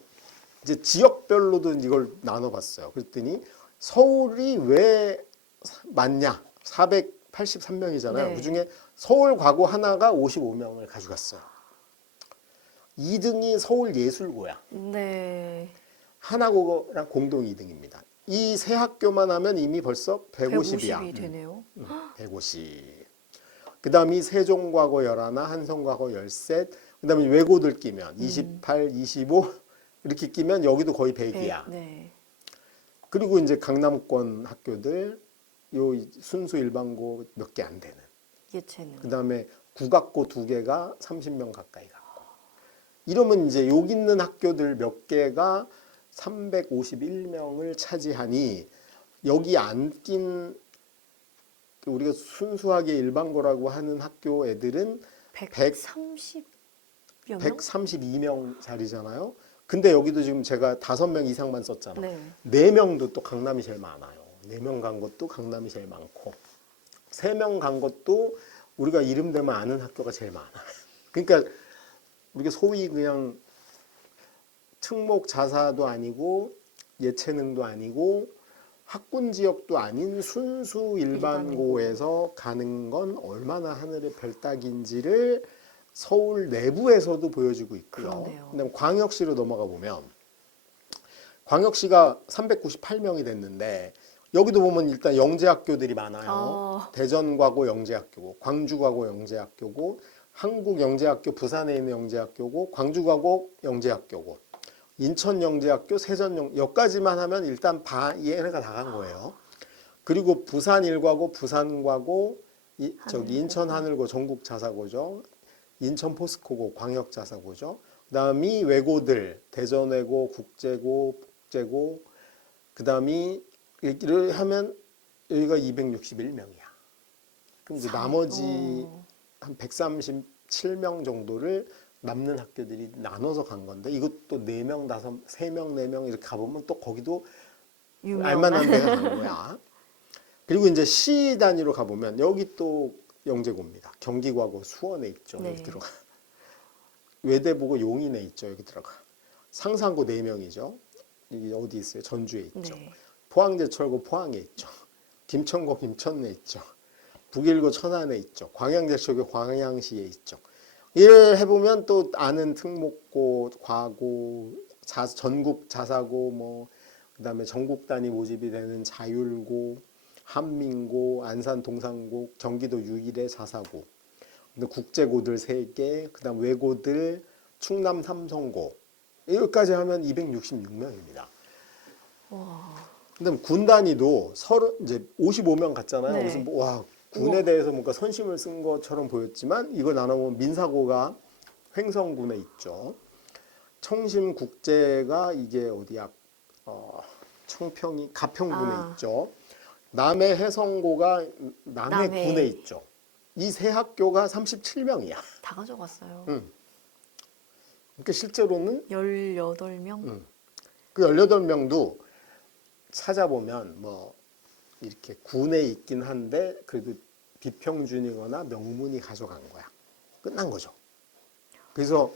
지역별로도 이걸 나눠봤어요. 그랬더니 서울이 왜 많냐? 483명이잖아요. 네. 그중에 서울 과고 하나가 55명을 가져갔어요. 2등이 서울예술고야. 네. 하나고랑 공동 2등입니다. 이 세 학교만 하면 이미 벌써 150이야. 150이 되네요. 150. 그 다음이 세종과고 11, 한성과고 13, 그 다음에 외고들 끼면 28, 25 이렇게 끼면 여기도 거의 100이야. 네. 그리고 이제 강남권 학교들 요 순수 일반고 몇 개 안 되는. 예체능. 그 다음에 국악고 2개가 30명 가까이 갖고. 이러면 이제 여기 있는 학교들 몇 개가 351명을 차지하니 여기 안 낀 우리가 순수하게 일반고라고 하는 학교 애들은 130여 명? 132명짜리잖아요. 근데 여기도 지금 제가 5명 이상만 썼잖아. 네. 4명도 또 강남이 제일 많아요. 4명 간 것도 강남이 제일 많고 3명 간 것도 우리가 이름 되면 아는 학교가 제일 많아요. 그러니까 우리가 소위 그냥 특목 자사도 아니고 예체능도 아니고 학군 지역도 아닌 순수 일반고에서 가는 건 얼마나 하늘의 별 따기인지를 서울 내부에서도 보여주고 있고요. 그러네요. 그다음 광역시로 넘어가 보면 광역시가 398명이 됐는데 여기도 보면 일단 영재학교들이 많아요. 대전과고 영재학교고 광주과고 영재학교고 한국영재학교 부산에 있는 영재학교고 광주과고 영재학교고 인천영재학교 세전영 여기까지만 하면 일단 얘네가 다 간 거예요. 그리고 부산 일과고 부산과고 인천 하늘고 전국 자사고죠. 인천 포스코고 광역 자사고죠. 그다음이 외고들 대전외고 국제고 북제고 그다음이 이렇게 하면 여기가 261명이야. 그럼 이제 나머지 한 137명 정도를 남는 학교들이 나눠서 간 건데 이것도 4명, 3명, 4명 이렇게 가보면 또 거기도 알만한 데가 간 거야. 그리고 이제 시 단위로 가보면 여기 또 영재고입니다. 경기과고 수원에 있죠. 네. 여기 들어가. 외대보고 용인에 있죠. 여기 들어가. 상산고 4명이죠. 여기 어디 있어요? 전주에 있죠. 네. 포항제철고 포항에 있죠. 김천고 김천에 있죠. 북일고 천안에 있죠. 광양제철고 광양시에 있죠. 이를 해보면 또 아는 특목고, 과고, 전국 자사고, 뭐 그다음에 전국 단위 모집이 되는 자율고, 한민고, 안산 동산고, 경기도 유일의 자사고, 국제고들 3개, 그다음 외고들 충남 삼성고 여기까지 하면 266명입니다. 와. 그다음 군 단위도 이제 55명 갔잖아요. 네. 그래서 와 군에 대해서 뭔가 선심을 쓴 것처럼 보였지만 이걸 나눠보면 민사고가 횡성군에 있죠. 청심국제가 이게 어디야? 청평이 가평군에 있죠. 남해 해성고가 남해군에 있죠. 이 세 학교가 37명이야. 다 가져갔어요. 그러니까 실제로는 18명? 그 18명도 찾아보면 뭐 이렇게 군에 있긴 한데 그래도 비평준이거나 명문이 가져간 거야. 끝난 거죠. 그래서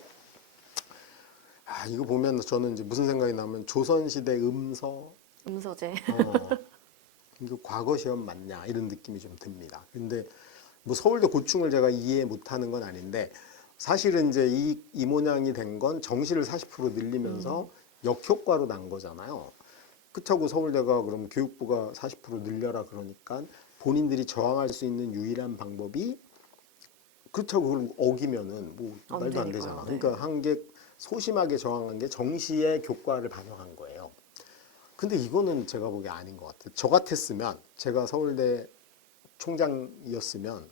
이거 보면 저는 이제 무슨 생각이 나면 조선시대 음서제. 이거 과거 시험 맞냐 이런 느낌이 좀 듭니다. 근데 뭐 서울대 고충을 제가 이해 못하는 건 아닌데 사실은 이제 이 모양이 된 건 정시를 40% 늘리면서 역효과로 난 거잖아요. 그렇다고 서울대가 그럼 교육부가 40% 늘려라 그러니까 본인들이 저항할 수 있는 유일한 방법이 그렇다고 그걸 어기면은 뭐 안 말도 안 되니까, 되잖아. 네. 그러니까 한 게 소심하게 저항한 게 정시의 교과를 반영한 거예요. 근데 이거는 제가 보기에 아닌 것 같아요. 저 같았으면 제가 서울대 총장이었으면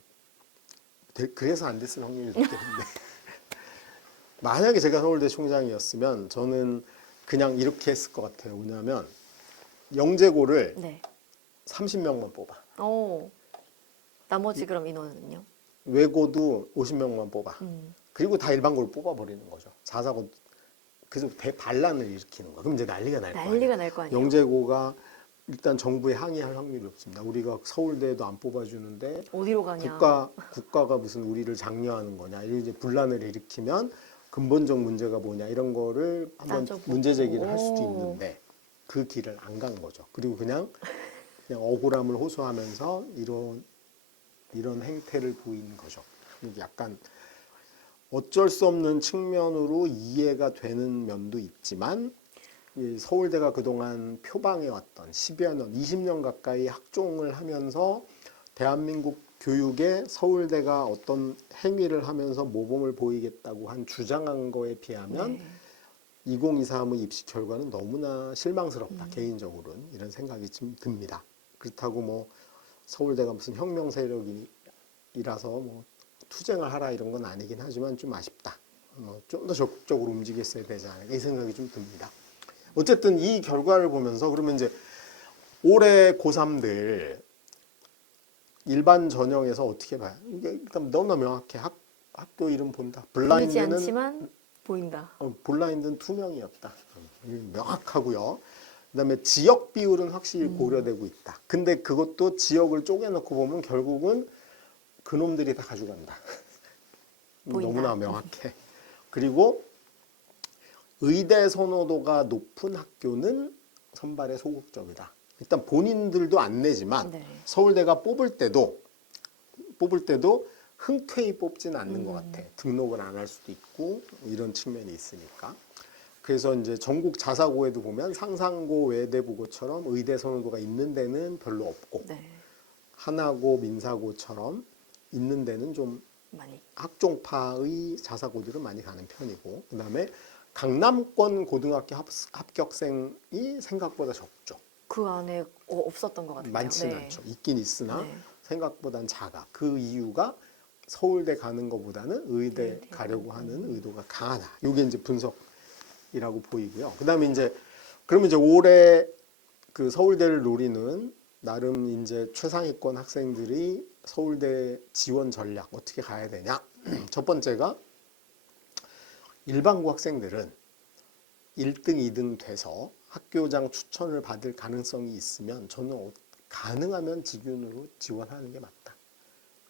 그래서 안 됐을 확률이 높겠는데 만약에 제가 서울대 총장이었으면 저는 그냥 이렇게 했을 것 같아요. 왜냐하면 영재고를 네. 30명만 뽑아. 오. 나머지 그럼 인원은요? 외고도 50명만 뽑아. 음. 그리고 다 일반고를 뽑아버리는 거죠. 자사고 그래서 대반란을 일으키는 거야. 그럼 이제 난리가 날 거야. 난리가 날 거 아니에요. 영재고가 일단 정부에 항의할 확률이 없습니다. 우리가 서울대도 안 뽑아주는데 어디로 가냐? 국가가 무슨 우리를 장려하는 거냐? 이제 분란을 일으키면 근본적 문제가 뭐냐? 이런 거를 한번 따져보고. 문제 제기를 할 수도 오. 있는데 그 길을 안 간 거죠. 그리고 그냥 억울함을 호소하면서 이런 행태를 보이는 거죠. 약간 어쩔 수 없는 측면으로 이해가 되는 면도 있지만 이 서울대가 그동안 표방해왔던 10여 년, 20년 가까이 학종을 하면서 대한민국 교육에 서울대가 어떤 행위를 하면서 모범을 보이겠다고 한 주장한 거에 비하면 네. 2023의 입시 결과는 너무나 실망스럽다. 개인적으로는 이런 생각이 좀 듭니다. 그렇다고 뭐 서울대가 무슨 혁명 세력이라서 뭐 투쟁을 하라 이런 건 아니긴 하지만 좀 아쉽다. 좀 더 적극적으로 움직였어야 되지 않을까 이 생각이 좀 듭니다. 어쨌든 이 결과를 보면서 그러면 이제 올해 고3들 일반 전형에서 어떻게 봐요? 이게 일단 너무나 명확해. 학교 이름 본다. 보이지 블라인드는 않지만 보인다. 블라인드는 투명이었다. 명확하고요. 그다음에 지역 비율은 확실히 고려되고 있다. 근데 그것도 지역을 쪼개놓고 보면 결국은 그놈들이 다 가져간다. 보인다. 너무나 명확해. 그리고 의대 선호도가 높은 학교는 선발에 소극적이다. 일단 본인들도 안 내지만 네. 서울대가 뽑을 때도 흔쾌히 뽑지는 않는 것 같아. 등록을 안 할 수도 있고 이런 측면이 있으니까. 그래서 이제 전국 자사고에도 보면 상상고, 외대부고처럼 의대 선호도가 있는 데는 별로 없고 네. 하나고, 민사고처럼 있는 데는 좀 많이. 학종파의 자사고들은 많이 가는 편이고 그다음에 강남권 고등학교 합격생이 생각보다 적죠. 그 안에 없었던 것 같아요. 많지는 네. 않죠. 있긴 있으나 네. 생각보단 작아. 그 이유가 서울대 가는 것보다는 의대 의대. 가려고 하는 의도가 강하다. 이게 이제 분석이라고 보이고요. 그다음에 이제 그러면 이제 올해 그 서울대를 노리는 나름 이제 최상위권 학생들이 서울대 지원 전략 어떻게 가야 되냐? 첫 번째가 일반고 학생들은 1등, 2등 돼서 학교장 추천을 받을 가능성이 있으면 저는 가능하면 직윤으로 지원하는 게 맞다.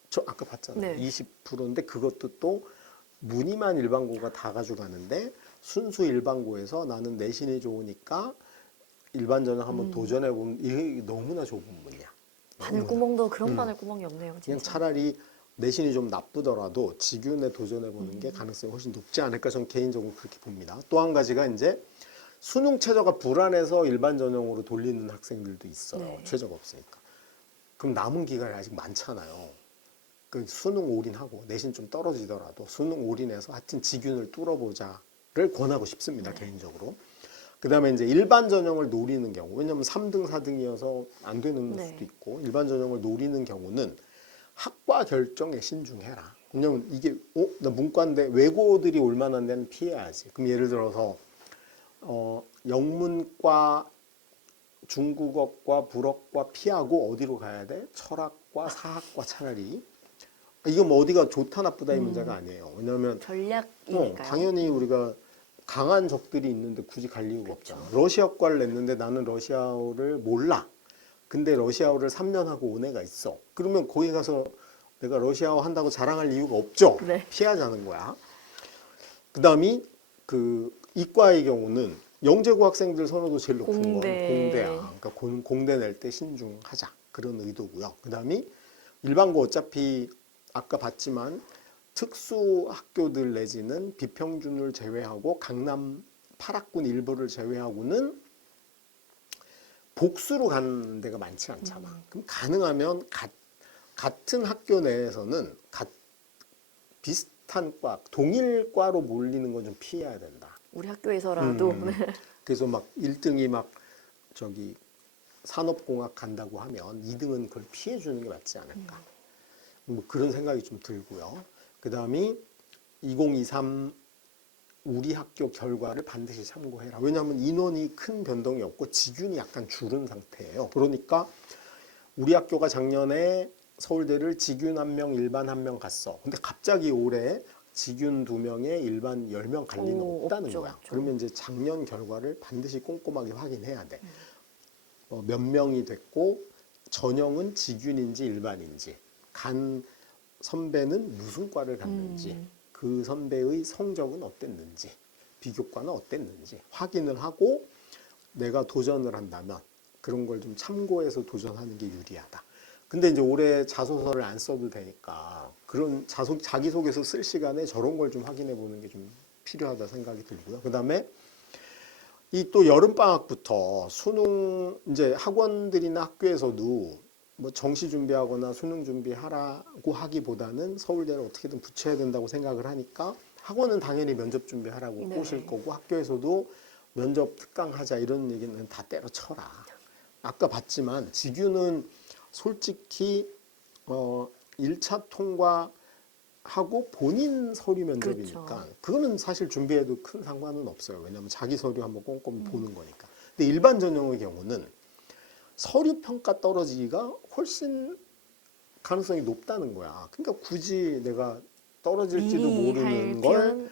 저 아까 봤잖아요. 네. 20%인데 그것도 또 무늬만 일반고가 다 가져가는데 순수 일반고에서 나는 내신이 좋으니까 일반 전형 한번 도전해보면 이게 너무나 좁은 분이야. 바늘구멍도 그런 바늘구멍이 없네요. 진짜. 그냥 차라리 내신이 좀 나쁘더라도 직윤에 도전해보는 게 가능성이 훨씬 높지 않을까 저는 개인적으로 그렇게 봅니다. 또 한 가지가 이제 수능 최저가 불안해서 일반 전형으로 돌리는 학생들도 있어요. 네. 최저가 없으니까. 그럼 남은 기간이 아직 많잖아요. 그 수능 올인하고 내신 좀 떨어지더라도 수능 올인해서 하여튼 직윤을 뚫어보자를 권하고 싶습니다. 개인적으로. 그 다음에 이제 일반 전형을 노리는 경우, 왜냐면 3등, 4등이어서 안 되는 네. 수도 있고, 일반 전형을 노리는 경우는 학과 결정에 신중해라. 왜냐면 이게, 나 문과인데 외고들이 올 만한 데는 피해야지. 그럼 예를 들어서, 영문과, 중국어과, 불어과 피하고 어디로 가야 돼? 철학과, 사학과 차라리. 이거 뭐 어디가 좋다 나쁘다 이 문제가 아니에요. 왜냐면 전략이니까요. 당연히 우리가 강한 적들이 있는데 굳이 갈 이유가 없잖아. 러시아과를 냈는데 나는 러시아어를 몰라. 근데 러시아어를 3년 하고 온 애가 있어. 그러면 거기 가서 내가 러시아어 한다고 자랑할 이유가 없죠. 네. 피하자는 거야. 그다음이 그 이과의 경우는 영재고 학생들 선호도 제일 높은 건 공대야. 그러니까 공대 낼 때 신중하자. 그런 의도고요. 그다음이 일반고 어차피 아까 봤지만 특수 학교들 내지는 비평준을 제외하고 강남 8학군 일부를 제외하고는 복수로 가는 데가 많지 않잖아. 그럼 가능하면 같은 학교 내에서는 비슷한 과, 동일 과로 몰리는 건 좀 피해야 된다. 우리 학교에서라도 그래서 막 1등이 막 저기 산업공학 간다고 하면 2등은 그걸 피해 주는 게 맞지 않을까. 뭐 그런 생각이 좀 들고요. 그 다음이 2023 우리 학교 결과를 반드시 참고해라. 왜냐하면 인원이 큰 변동이 없고 직윤이 약간 줄은 상태예요. 그러니까 우리 학교가 작년에 서울대를 직윤 1명, 일반 1명 갔어. 근데 갑자기 올해 직윤 2명에 일반 10명 갈 리는 없다는 없죠, 거야. 없죠. 그러면 이제 작년 결과를 반드시 꼼꼼하게 확인해야 돼. 몇 명이 됐고 전형은 직윤인지 일반인지, 간 선배는 무슨 과를 갔는지, 그 선배의 성적은 어땠는지, 비교과는 어땠는지 확인을 하고 내가 도전을 한다면 그런 걸 좀 참고해서 도전하는 게 유리하다. 근데 이제 올해 자소서를 안 써도 되니까 그런 자기소개서 쓸 시간에 저런 걸 좀 확인해 보는 게 좀 필요하다 생각이 들고요. 그 다음에 이 또 여름방학부터 수능 이제 학원들이나 학교에서도 뭐 정시 준비하거나 수능 준비하라고 하기보다는 서울대를 어떻게든 붙여야 된다고 생각을 하니까 학원은 당연히 면접 준비하라고 네. 꼬실 거고 학교에서도 면접 특강하자 이런 얘기는 다 때려쳐라. 아까 봤지만 직유는 솔직히 1차 통과하고 본인 서류 면접이니까 그렇죠. 그거는 사실 준비해도 큰 상관은 없어요. 왜냐하면 자기 서류 한번 꼼꼼히 보는 거니까. 근데 일반 전형의 경우는 서류 평가 떨어지기가 훨씬 가능성이 높다는 거야. 그러니까 굳이 내가 떨어질지도 미리 모르는 할 걸 필요는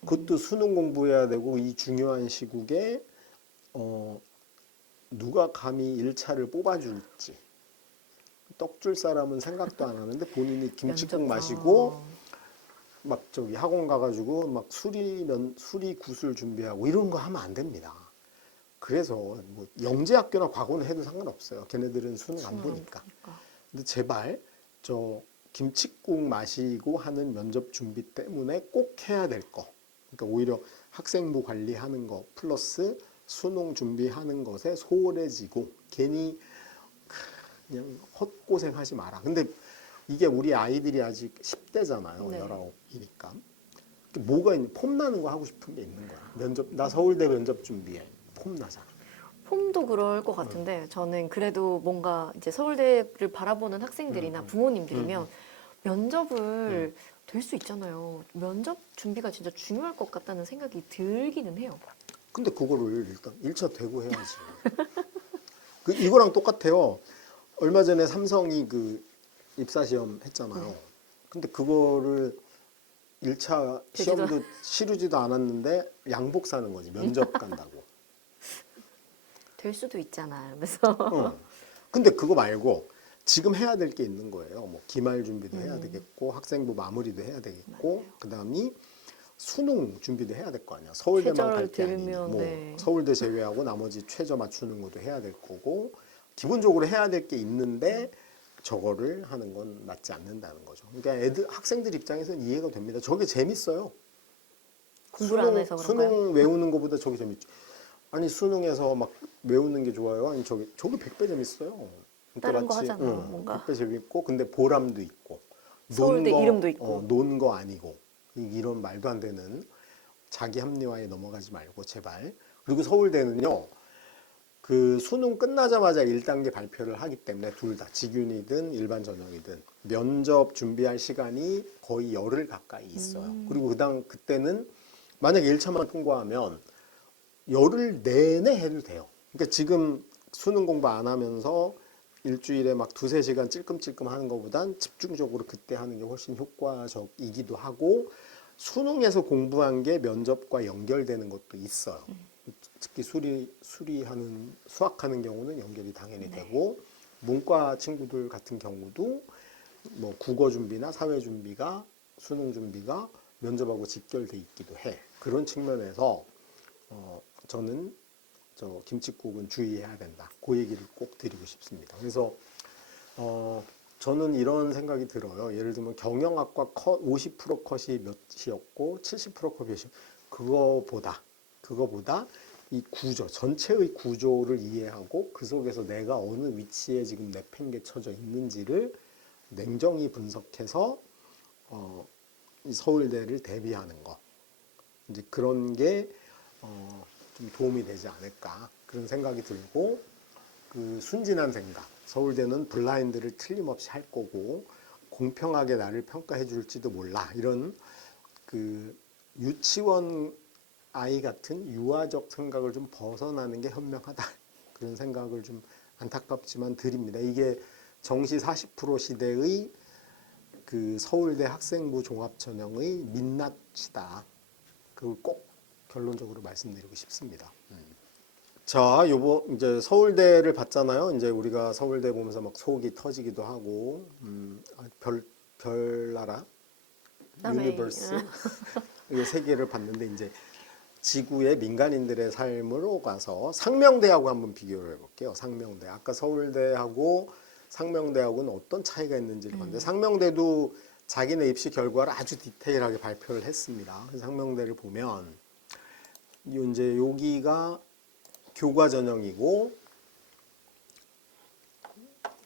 그것도 수능 공부해야 되고 이 중요한 시국에 누가 감히 1차를 뽑아줄지 떡 줄 사람은 생각도 안 하는데 본인이 김치국 면접 마시고 막 저기 학원 가가지고 막 수리 구술 준비하고 이런 거 하면 안 됩니다. 그래서 뭐 영재학교나 과거는 해도 상관없어요. 걔네들은 수능 안 보니까. 근데 제발 저 김칫국 마시고 하는 면접 준비 때문에 꼭 해야 될 거. 그러니까 오히려 학생부 관리하는 거 플러스 수능 준비하는 것에 소홀해지고 괜히 그냥 헛고생하지 마라. 근데 이게 우리 아이들이 아직 10대잖아요. 네. 19이니까. 뭐가 있니? 폼 나는 거 하고 싶은 게 있는 거야. 나 서울대 면접 준비해. 폼 나잖아. 폼도 그럴 것 같은데 저는 그래도 뭔가 이제 서울대를 바라보는 학생들이나 부모님들이면 면접을 될 수 있잖아요. 면접 준비가 진짜 중요할 것 같다는 생각이 들기는 해요. 근데 그거를 일단 1차 대고 해야지. 이거랑 똑같아요. 얼마 전에 삼성이 그 입사시험 했잖아요. 근데 그거를 1차 시험도 치르지도 않았는데 양복 사는 거지. 면접 간다고. 될 수도 있잖아. 이러면서 근데 그거 말고 지금 해야 될 게 있는 거예요. 뭐 기말 준비도 해야 되겠고 학생부 마무리도 해야 되겠고 그다음이 수능 준비도 해야 될 거 아니야. 서울대만 갈 게 아니니. 들면, 뭐 네. 서울대 제외하고 나머지 최저 맞추는 것도 해야 될 거고 기본적으로 해야 될 게 있는데 저거를 하는 건 맞지 않는다는 거죠. 그러니까 학생들 입장에서는 이해가 됩니다. 저게 재밌어요. 공부를 안 해서 그런가요? 수능 외우는 것보다 저게 재밌죠. 아니 수능에서 막 외우는 게 좋아요. 아니 저게 100배 재밌어요. 다른 거 하잖아, 뭔가. 100배 재밌고 근데 보람도 있고 서울대 이름도 있고. 논 거 아니고 이런 말도 안 되는 자기 합리화에 넘어가지 말고 제발. 그리고 서울대는요. 그 수능 끝나자마자 1단계 발표를 하기 때문에 둘 다 직윤이든 일반 전형이든 면접 준비할 시간이 거의 열흘 가까이 있어요. 그리고 그때는 만약에 1차만 통과하면 열흘 내내 해도 돼요. 그러니까 지금 수능 공부 안 하면서 일주일에 막 2-3시간 찔끔찔끔 하는 것보단 집중적으로 그때 하는 게 훨씬 효과적이기도 하고 수능에서 공부한 게 면접과 연결되는 것도 있어요. 특히 수리하는 수학하는 경우는 연결이 당연히 되고 문과 친구들 같은 경우도 뭐 국어 준비나 사회 준비가 수능 준비가 면접하고 직결돼 있기도 해. 그런 측면에서 저는 저 김칫국은 주의해야 된다. 그 얘기를 꼭 드리고 싶습니다. 그래서 저는 이런 생각이 들어요. 예를 들면 경영학과 50% 컷이 몇이었고 70% 컷이 몇이 그거보다 이 구조, 전체의 구조를 이해하고 그 속에서 내가 어느 위치에 지금 내팽개쳐져 있는지를 냉정히 분석해서 이 서울대를 대비하는 거. 이제 그런 게 좀 도움이 되지 않을까 그런 생각이 들고, 그 순진한 생각. 서울대는 블라인드를 틀림없이 할 거고 공평하게 나를 평가해 줄지도 몰라. 이런 그 유치원 아이 같은 유아적 생각을 좀 벗어나는 게 현명하다. 그런 생각을 좀 안타깝지만 드립니다. 이게 정시 40% 시대의 그 서울대 학생부 종합전형의 민낯이다. 그걸 꼭 결론적으로 말씀드리고 싶습니다. 자, 이제 서울대를 봤잖아요. 이제 우리가 서울대 보면서 막 속이 터지기도 하고, 별나라, 유니버스, 이 세계를 봤는데 이제 지구의 민간인들의 삶으로 가서 상명대하고 한번 비교를 해볼게요. 상명대. 아까 서울대하고 상명대하고는 어떤 차이가 있는지를 봤는데 상명대도 자기네 입시 결과를 아주 디테일하게 발표를 했습니다. 그래서 상명대를 보면 이제 여기가 교과 전형이고,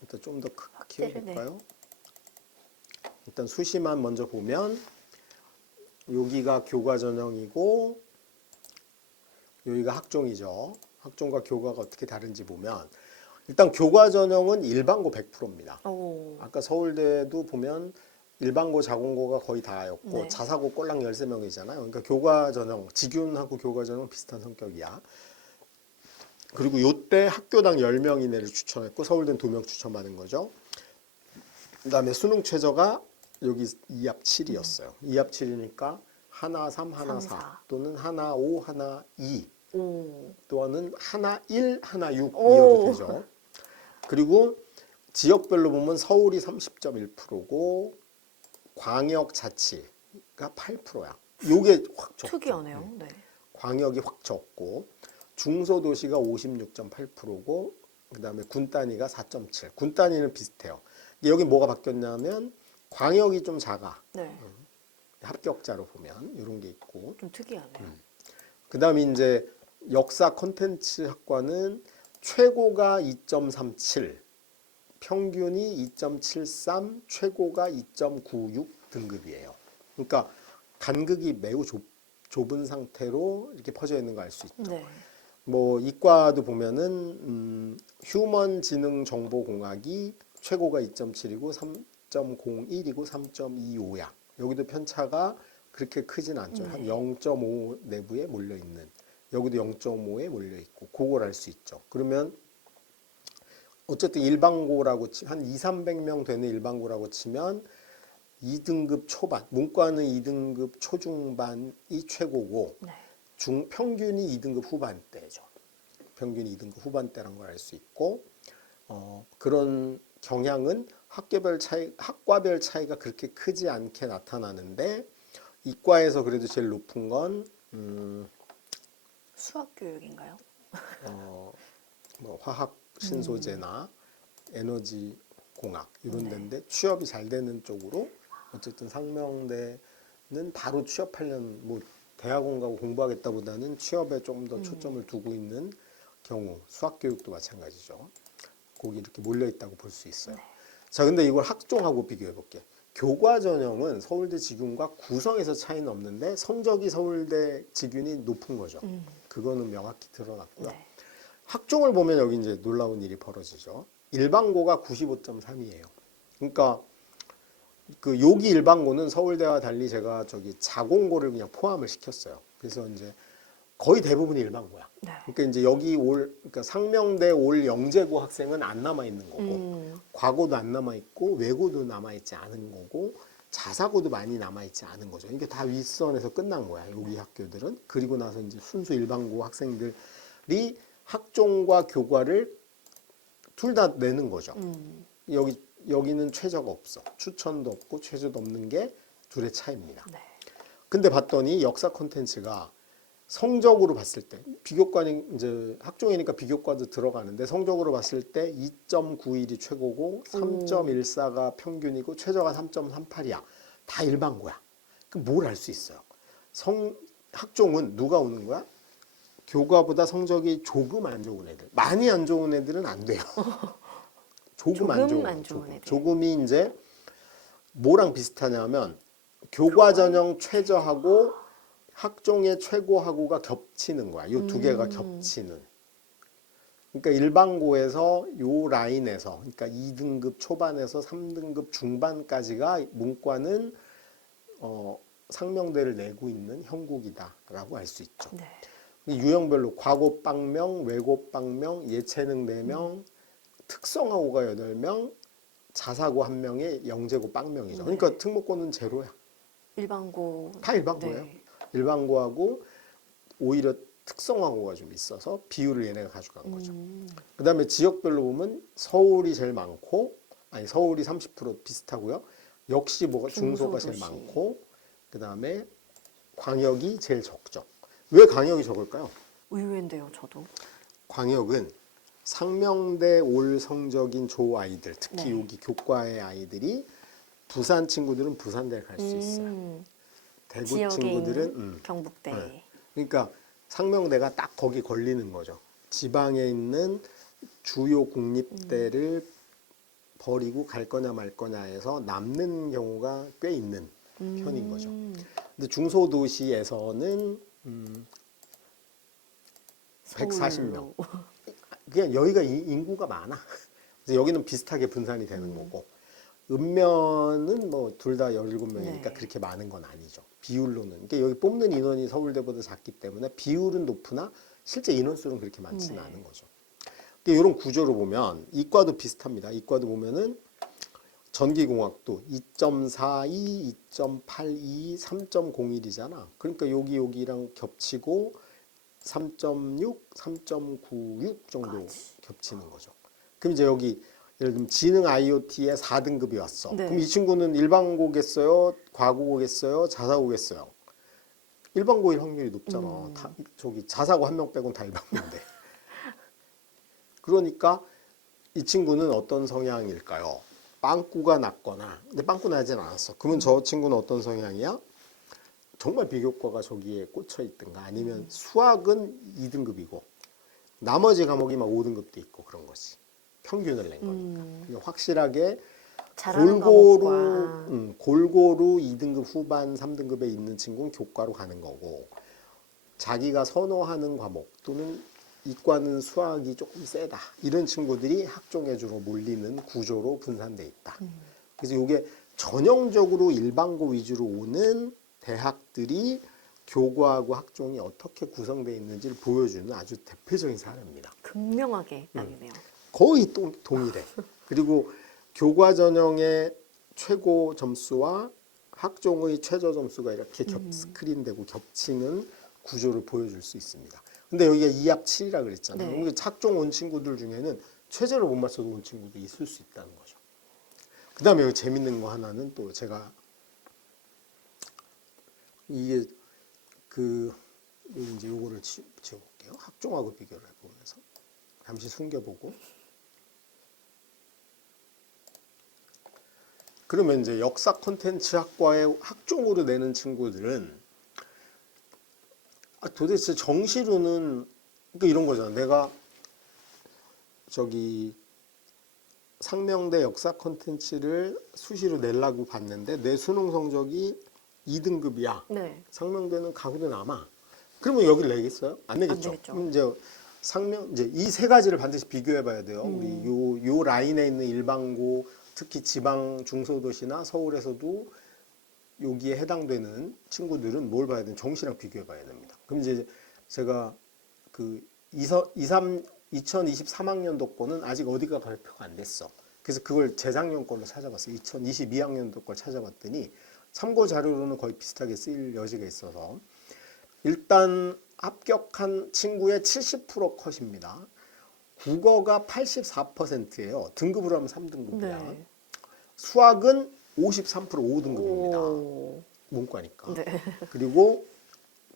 일단 좀 더 키워볼까요? 일단 수시만 먼저 보면 여기가 교과 전형이고 여기가 학종이죠. 학종과 교과가 어떻게 다른지 보면 일단 교과 전형은 일반고 100%입니다. 아까 서울대도 보면 일반고 자공고가 거의 다였고 네. 자사고 꼴랑 13명이잖아요. 그러니까 교과 전형, 직윤하고 교과 전형 비슷한 성격이야. 그리고 요때 학교당 10명 이내를 추천했고 서울대는 2명 추천받은 거죠. 그 다음에 수능 최저가 여기 2합 7이었어요. 2합 7이니까 하나 3, 하나 4 또는 하나 5, 하나 2 또는 하나 1, 하나 6 이어도 되죠. 그리고 지역별로 보면 서울이 30.1%고 광역자치가 8%야. 요게 확 적죠. 특이하네요. 네. 광역이 확 적고 중소도시가 56.8%고 그 다음에 군 단위가 4.7. 군 단위는 비슷해요. 여기 뭐가 바뀌었냐면 광역이 좀 작아. 네. 합격자로 보면 이런 게 있고. 좀 특이하네요. 그 다음에 이제 역사 콘텐츠 학과는 최고가 2.37, 평균이 2.73, 최고가 2.96 등급이에요. 그러니까 간극이 매우 좁은 상태로 이렇게 퍼져 있는 거 알 수 있죠. 네. 뭐 이과도 보면은 휴먼지능정보공학이 최고가 2.7이고 3.01이고 3.25야. 여기도 편차가 그렇게 크진 않죠. 한 0.5 내부에 몰려 있는. 여기도 0.5에 몰려 있고 그걸 알 수 있죠. 그러면 어쨌든 일반고라고 한 2, 300명 되는 일반고라고 치면 2등급 초반, 문과는 2등급 초중반이 최고고 네. 평균이 2등급 후반대죠. 평균이 2등급 후반대라는 걸 알 수 있고 그런 경향은 학과별 차이가 그렇게 크지 않게 나타나는데 이과에서 그래도 제일 높은 건 수학 교육인가요? 뭐 화학 신소재나 에너지 공학 이런 데인데 취업이 잘 되는 쪽으로 어쨌든 상명대는 바로 취업하려는 뭐 대학원 가고 공부하겠다보다는 취업에 좀 더 초점을 두고 있는 경우 수학 교육도 마찬가지죠. 거기 이렇게 몰려 있다고 볼 수 있어요. 자, 근데 이걸 학종하고 비교해 볼게. 교과 전형은 서울대 직윤과 구성에서 차이는 없는데 성적이 서울대 직윤이 높은 거죠. 그거는 명확히 드러났고요. 네. 학종을 보면 여기 이제 놀라운 일이 벌어지죠. 일반고가 95.3이에요. 그러니까 그 여기 일반고는 서울대와 달리 제가 저기 자공고를 그냥 포함을 시켰어요. 그래서 이제 거의 대부분이 일반고야. 네. 그러니까 이제 여기 그러니까 상명대 올 영재고 학생은 안 남아 있는 거고, 과고도 안 남아 있고, 외고도 남아 있지 않은 거고, 자사고도 많이 남아 있지 않은 거죠. 이게 다 윗선에서 끝난 거야. 여기 학교들은. 그리고 나서 이제 순수 일반고 학생들이 학종과 교과를 둘 다 내는 거죠. 여기는 최저가 없어. 추천도 없고 최저도 없는 게 둘의 차이입니다. 네. 근데 봤더니 역사 콘텐츠가 성적으로 봤을 때 비교과는 이제 학종이니까 비교과도 들어가는데 성적으로 봤을 때 2.91이 최고고 3.14가 평균이고 최저가 3.38이야. 다 일반고야. 그럼 뭘 알 수 있어요? 학종은 누가 오는 거야? 교과보다 성적이 조금 안 좋은 애들. 많이 안 좋은 애들은 안 돼요. 조금 안 좋은 안 좋은 애들. 조금이 이제 뭐랑 비슷하냐면 교과 전형 최저하고 학종의 최고하고가 겹치는 거야. 이 두 개가 겹치는. 그러니까 일반고에서 요 라인에서, 그러니까 2등급 초반에서 3등급 중반까지가 문과는 상명대를 내고 있는 형국이다라고 할 수 있죠. 네. 유형별로 과고빵명, 외고빵명, 예체능 4명, 특성화고가 8명, 자사고 1명에 영재고 빵명이죠. 그러니까 네. 특목고는 제로야. 일반고. 다 일반고예요. 네. 일반고하고 오히려 특성화고가 좀 있어서 비율을 얘네가 가져간 거죠. 그 다음에 지역별로 보면 서울이 제일 많고, 아니 서울이 30% 비슷하고요. 역시 뭐가 중소가 제일 중소도시. 많고, 그 다음에 광역이 제일 적죠. 왜 광역이 적을까요? 의외인데요, 저도. 광역은 상명대 올 성적인 조 아이들, 특히 네. 여기 교과의 아이들이 부산 친구들은 부산대를 갈 수 있어요. 대구 지역에 친구들은 있는 경북대. 네. 그러니까 상명대가 딱 거기 걸리는 거죠. 지방에 있는 주요 국립대를 버리고 갈 거냐 말 거냐에서 남는 경우가 꽤 있는 편인 거죠. 근데 중소도시에서는 140명. 그냥 여기가 인구가 많아. 그래서 여기는 비슷하게 분산이 되는 거고. 읍면은 뭐 둘 다 17명이니까 네. 그렇게 많은 건 아니죠. 비율로는. 그러니까 여기 뽑는 인원이 서울대보다 작기 때문에 비율은 높으나 실제 인원수는 그렇게 많지는 네. 않은 거죠. 근데 이런 구조로 보면 이과도 비슷합니다. 이과도 보면은 전기공학도 2.42, 2.82, 3.01이잖아. 그러니까 여기랑 겹치고 3.6, 3.96 정도 겹치는 거죠. 그럼 이제 여기 예를 들면 지능 IoT에 4등급이 왔어. 네. 그럼 이 친구는 일반고겠어요? 과고겠어요? 자사고겠어요? 일반고일 확률이 높잖아. 다, 저기 자사고 1명 빼고는 다 일반고인데. 그러니까 이 친구는 어떤 성향일까요? 빵꾸가 났거나, 근데 빵꾸 나진 않았어. 그러면 저 친구는 어떤 성향이야? 정말 비교과가 저기에 꽂혀 있든가 아니면 수학은 2등급이고 나머지 과목이 막 5등급도 있고 그런 거지. 평균을 낸 거니까. 그러니까 확실하게 잘하는 골고루 과목과. 골고루 2등급 후반 3등급에 있는 친구는 교과로 가는 거고 자기가 선호하는 과목 또는 이과는 수학이 조금 세다 이런 친구들이 학종에 주로 몰리는 구조로 분산돼 있다. 그래서 이게 전형적으로 일반고 위주로 오는 대학들이 교과하고 학종이 어떻게 구성되어 있는지를 보여주는 아주 대표적인 사례입니다. 극명하게 딱이네요. 거의 동일해. 그리고 교과 전형의 최고 점수와 학종의 최저 점수가 이렇게 스크린되고 겹치는 구조를 보여줄 수 있습니다. 근데 여기가 2합 7이라 그랬잖아요. 네. 그러니까 학종 온 친구들 중에는 최저를 못 맞춰도 온 친구도 있을 수 있다는 거죠. 그 다음에 여기 재밌는 거 하나는 또 제가 이게 이제 요거를 지워볼게요. 학종하고 비교를 해보면서 잠시 숨겨보고 그러면 이제 역사 콘텐츠 학과의 학종으로 내는 친구들은 도대체 정시로는 그러니까 이런 거잖아. 내가 저기 상명대 역사 콘텐츠를 수시로 내려고 봤는데 내 수능 성적이 2등급이야. 네. 상명대는 가고도 남아. 그러면 여기를 내겠어요? 안 내겠죠. 안 되겠죠. 그럼 이제 이 세 가지를 반드시 비교해 봐야 돼요. 우리 요 라인에 있는 일반고 특히 지방 중소도시나 서울에서도 여기에 해당되는 친구들은 뭘 봐야 되는 정시랑 비교해 봐야 됩니다. 그럼 이제 제가 그 2023학년도 거는 아직 어디가 발표가 안 됐어. 그래서 그걸 재작년 걸로 찾아봤어요. 2022학년도 걸 찾아봤더니 참고 자료로는 거의 비슷하게 쓰일 여지가 있어서 일단 합격한 친구의 70% 컷입니다. 국어가 84%예요. 등급으로 하면 3등급이야. 네. 수학은 53% 5등급입니다. 오. 문과니까. 네. 그리고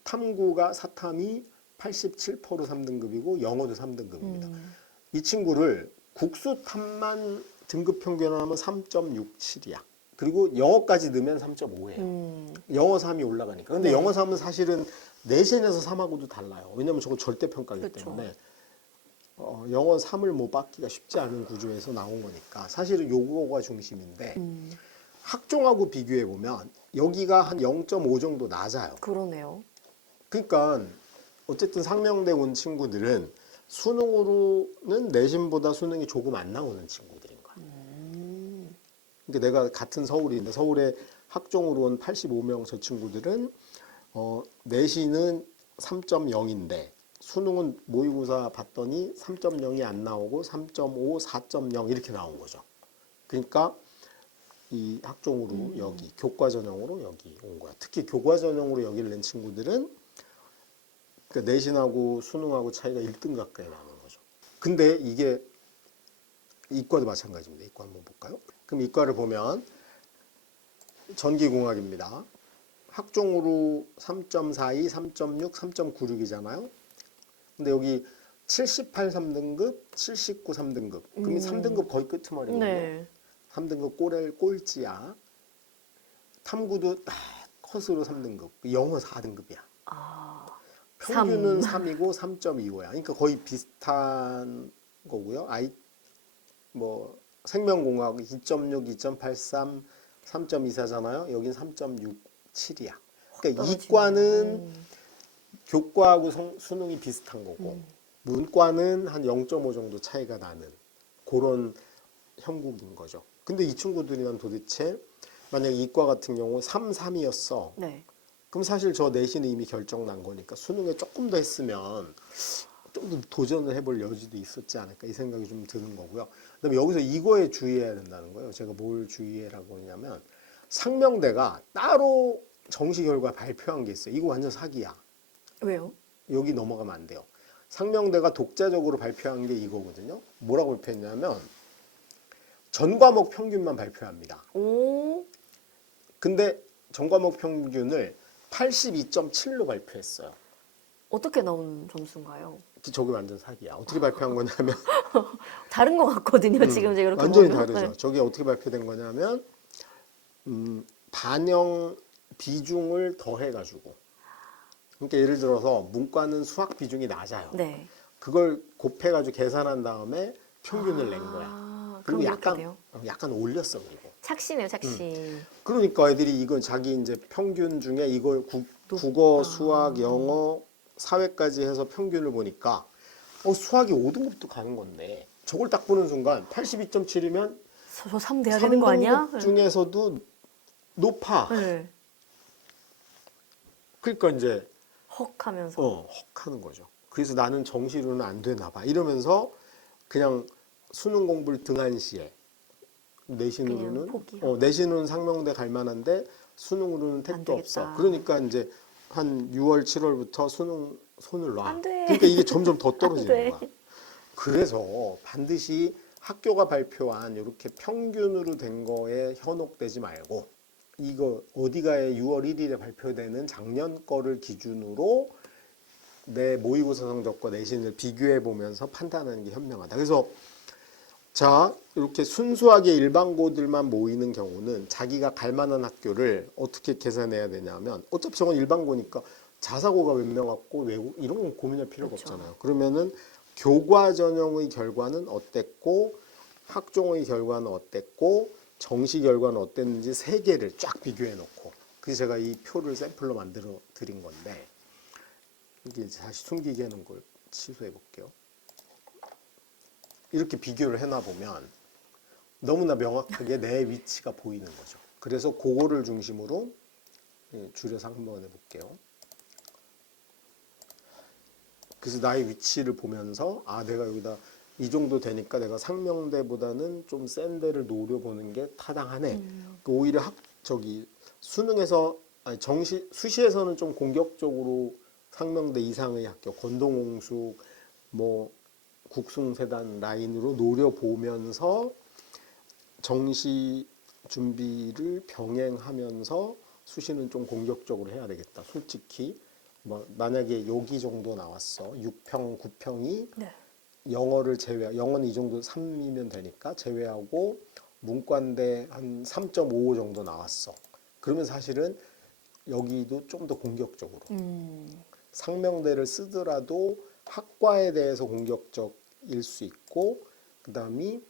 탐구가 사탐이 87% 3등급이고 영어도 3등급입니다. 이 친구를 국수탐만 등급 평균을 하면 3.67이야. 그리고 영어까지 넣으면 3.5예요. 영어 3이 올라가니까. 근데 네. 영어 3은 사실은 내신에서 3하고도 달라요. 왜냐면 저거 절대평가이기 그렇죠. 때문에 영어 3을 못 받기가 쉽지 않은 구조에서 나온 거니까 사실은 요거가 중심인데 학종하고 비교해 보면 여기가 한 0.5 정도 낮아요. 그러네요. 그러니까 어쨌든 상명대 온 친구들은 수능으로는 내신보다 수능이 조금 안 나오는 친구들인 거야. 그러니까 내가 같은 서울인데 서울에 학종으로 온 85명 저 친구들은 내신은 3.0인데 수능은 모의고사 봤더니 3.0이 안 나오고 3.5, 4.0 이렇게 나온 거죠. 그러니까 이 학종으로 여기 교과 전형으로 여기 온 거야. 특히 교과 전형으로 여기를 낸 친구들은 그러니까 내신하고 수능하고 차이가 1등 가까이 나는 거죠. 근데 이게 이과도 마찬가지입니다. 이과 한번 볼까요? 그럼 이과를 보면 전기공학입니다. 학종으로 3.42, 3.6, 3.96이잖아요. 근데 여기 78 3등급, 79 3등급. 그럼 3등급 거의 끄트머리거든요. 네. 3등급 꼴찌야. 탐구도 컷으로 3등급. 영어 4등급이야. 아, 평균은 3이고 3.25야. 그러니까 거의 비슷한 거고요. 뭐 생명공학 2.6, 2.83, 3.24잖아요. 여긴 3.67이야. 그러니까 이과는 교과하고 수능이 비슷한 거고 문과는 한 0.5 정도 차이가 나는 그런 형국인 거죠. 근데 이 친구들이란 도대체 만약 이과 같은 경우 3, 3이었어. 네. 그럼 사실 저 내신은 이미 결정 난 거니까 수능에 조금 더 했으면 좀 더 도전을 해볼 여지도 있었지 않을까 이 생각이 좀 드는 거고요. 그다음에 여기서 이거에 주의해야 된다는 거예요. 제가 뭘 주의해라고 하냐면 상명대가 따로 정시 결과 발표한 게 있어요. 이거 완전 사기야. 왜요? 여기 넘어가면 안 돼요. 상명대가 독자적으로 발표한 게 이거거든요. 뭐라고 발표했냐면 전 과목 평균만 발표합니다. 오, 근데 전 과목 평균을 82.7로 발표했어요. 어떻게 나온 점수인가요? 저게 완전 사기야. 어떻게 발표한 거냐면 다른 것 같거든요. 지금 제가 이렇게 완전히 보면. 다르죠. 네. 저게 어떻게 발표된 거냐면 반영 비중을 더해가지고 그러니까 예를 들어서 문과는 수학 비중이 낮아요. 네. 그걸 곱해가지고 계산한 다음에 평균을 낸 거야. 그럼 그리고 이렇게 돼요? 약간 올렸어 그리고. 착시네요, 착시. 그러니까 애들이 이건 자기 이제 평균 중에 이걸 국어, 수학, 영어, 사회까지 해서 평균을 보니까 수학이 5등급도 가는 건데 저걸 딱 보는 순간 82.7이면 저 3 돼야 되는 거 아니야? 3등급 중에서도 높아. 네. 그러니까 이제 헉 하면서. 헉 하는 거죠. 그래서 나는 정시로는 안 되나 봐. 이러면서 그냥 수능 공부를 등한시해. 내신으로는 그냥 포기하고. 내신으로는 상명대 갈 만한데 수능으로는 택도 없어. 그러니까 이제 한 6월, 7월부터 수능 손을 놔. 안 돼. 그러니까 이게 점점 더 안 떨어지는 돼. 거야. 그래서 반드시 학교가 발표한 이렇게 평균으로 된 거에 현혹되지 말고 이거 어디가에 6월 1일에 발표되는 작년 거를 기준으로 내 모의고사 성적과 내신을 비교해 보면서 판단하는 게 현명하다. 그래서 자 이렇게 순수하게 일반고들만 모이는 경우는 자기가 갈 만한 학교를 어떻게 계산해야 되냐면 어차피 저건 일반고니까 자사고가 몇 명 왔고 외국 이런 건 고민할 필요가 그렇죠. 없잖아요. 그러면은 교과 전형의 결과는 어땠고 학종의 결과는 어땠고 정시 결과는 어땠는지 세 개를 쫙 비교해 놓고 그래서 제가 이 표를 샘플로 만들어 드린 건데 이게 이제 다시 숨기게 해놓은 걸 취소해 볼게요. 이렇게 비교를 해놔 보면 너무나 명확하게 내 위치가 보이는 거죠. 그래서 그거를 중심으로 줄여서 한번 해볼게요. 그래서 나의 위치를 보면서 내가 여기다 이 정도 되니까 내가 상명대보다는 좀 센 데를 노려보는 게 타당하네. 오히려 수능에서 수시에서는 좀 공격적으로 상명대 이상의 학교 건동홍숙 뭐 국숭세단 라인으로 노려보면서 정시 준비를 병행하면서 수시는 좀 공격적으로 해야 되겠다. 솔직히 뭐 만약에 여기 정도 나왔어. 6평, 9평이 네. 영어를 영어는 이 정도 3이면 되니까 제외하고 문과인데 한 3.55 정도 나왔어. 그러면 사실은 여기도 좀 더 공격적으로. 상명대를 쓰더라도 학과에 대해서 공격적일 수 있고 그다음이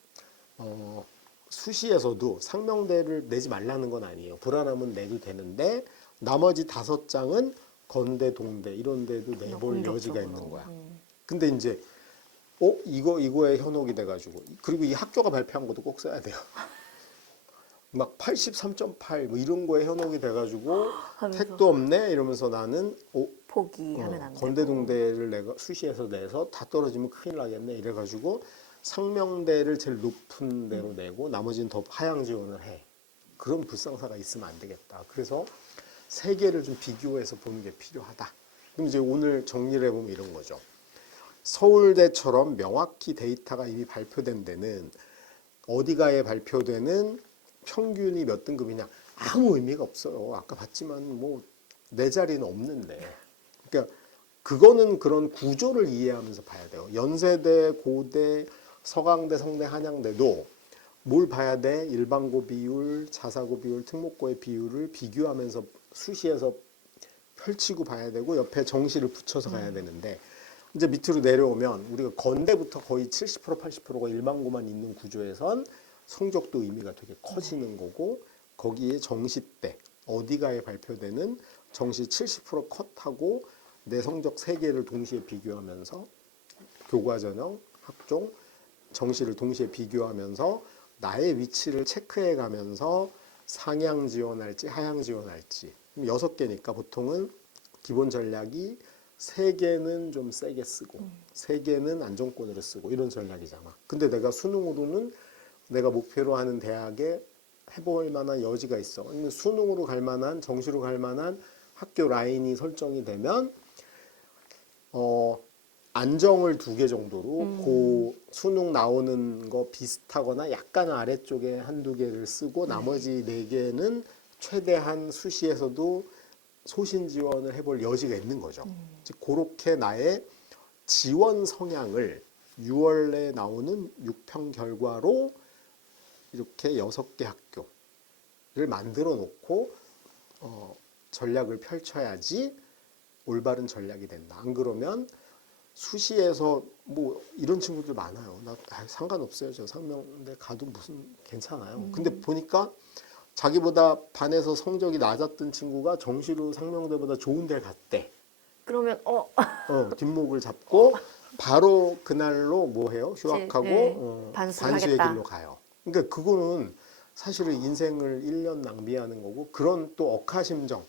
수시에서도 상명대를 내지 말라는 건 아니에요. 불안하면 내도 되는데 나머지 5장은 건대, 동대 이런 데도 내볼 여지가 있는 거야. 근데 이제 이거에 현혹이 돼가지고 그리고 이 학교가 발표한 것도 꼭 써야 돼요. 막 83.8 뭐 이런 거에 현혹이 돼가지고 택도 없네 이러면서 나는 포기하면 안 되고. 건대, 동대를 내가 수시에서 내서 다 떨어지면 큰일 나겠네 이래가지고 상명대를 제일 높은 데로 내고 나머지는 더 하향 지원을 해. 그런 불상사가 있으면 안 되겠다. 그래서 세 개를 좀 비교해서 보는 게 필요하다. 그럼 이제 오늘 정리를 해보면 이런 거죠. 서울대처럼 명확히 데이터가 이미 발표된 데는 어디가에 발표되는 평균이 몇 등급이냐 아무 의미가 없어요. 아까 봤지만 뭐 내 자리는 없는데. 그러니까 그거는 그런 구조를 이해하면서 봐야 돼요. 연세대, 고대, 서강대, 성대, 한양대도 뭘 봐야 돼? 일반고 비율, 자사고 비율, 특목고의 비율을 비교하면서 수시에서 펼치고 봐야 되고 옆에 정시를 붙여서 가야 되는데 이제 밑으로 내려오면 우리가 건대부터 거의 70% 80%가 일반고만 있는 구조에선 성적도 의미가 되게 커지는 거고 거기에 정시 때 어디가에 발표되는 정시 70% 컷하고 내 성적 3개를 동시에 비교하면서 교과전형, 학종, 정시를 동시에 비교하면서 나의 위치를 체크해 가면서 상향 지원할지 하향 지원할지 6개니까 보통은 기본 전략이 3개는 좀 세게 쓰고 3개는 안정권으로 쓰고 이런 전략이잖아. 근데 내가 수능으로는 내가 목표로 하는 대학에 해볼 만한 여지가 있어. 수능으로 갈 만한 정시로 갈 만한 학교 라인이 설정이 되면 안정을 2개 정도로 그 수능 나오는 거 비슷하거나 약간 아래쪽에 1-2개를 쓰고 나머지 4개는 최대한 수시에서도 소신 지원을 해볼 여지가 있는 거죠. 즉 그렇게 나의 지원 성향을 6월에 나오는 6평 결과로 이렇게 6개 학교를 만들어 놓고 전략을 펼쳐야지 올바른 전략이 된다. 안 그러면 수시에서 뭐 이런 친구들 많아요. 나 상관없어요. 저 상명대 가도 무슨 괜찮아요. 근데 보니까 자기보다 반에서 성적이 낮았던 친구가 정시로 상명대보다 좋은 데를 갔대. 그러면 뒷목을 잡고 바로 그날로 뭐 해요? 휴학하고 반수를 반수의 하겠다. 길로 가요. 그러니까 그거는 사실은 인생을 1년 낭비하는 거고 그런 또 억하심정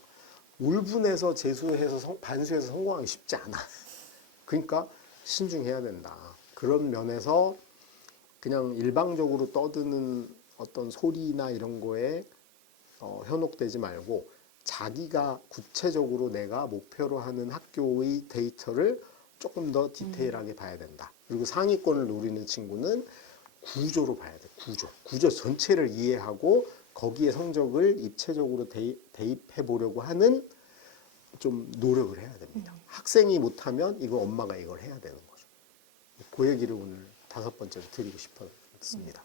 울분해서 재수해서 반수해서 성공하기 쉽지 않아. 그러니까 신중해야 된다. 그런 면에서 그냥 일방적으로 떠드는 어떤 소리나 이런 거에 현혹되지 말고 자기가 구체적으로 내가 목표로 하는 학교의 데이터를 조금 더 디테일하게 봐야 된다. 그리고 상위권을 노리는 친구는 구조로 봐야 돼. 구조 전체를 이해하고 거기에 성적을 입체적으로 대입해 보려고 하는 좀 노력을 해야 됩니다. 학생이 못하면 이거 엄마가 이걸 해야 되는 거죠. 그 얘기를 오늘 5번째로 드리고 싶었습니다.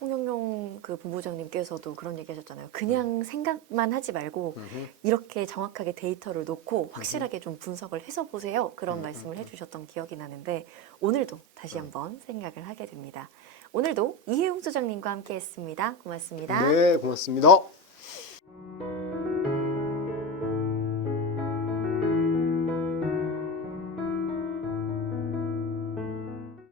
홍영용 그 본부장님께서도 그런 얘기 하셨잖아요. 그냥 생각만 하지 말고 이렇게 정확하게 데이터를 놓고 확실하게 좀 분석을 해서 보세요. 그런 말씀을 해주셨던 기억이 나는데 오늘도 다시 한번 생각을 하게 됩니다. 오늘도 이혜용 소장님과 함께 했습니다. 고맙습니다. 네, 고맙습니다.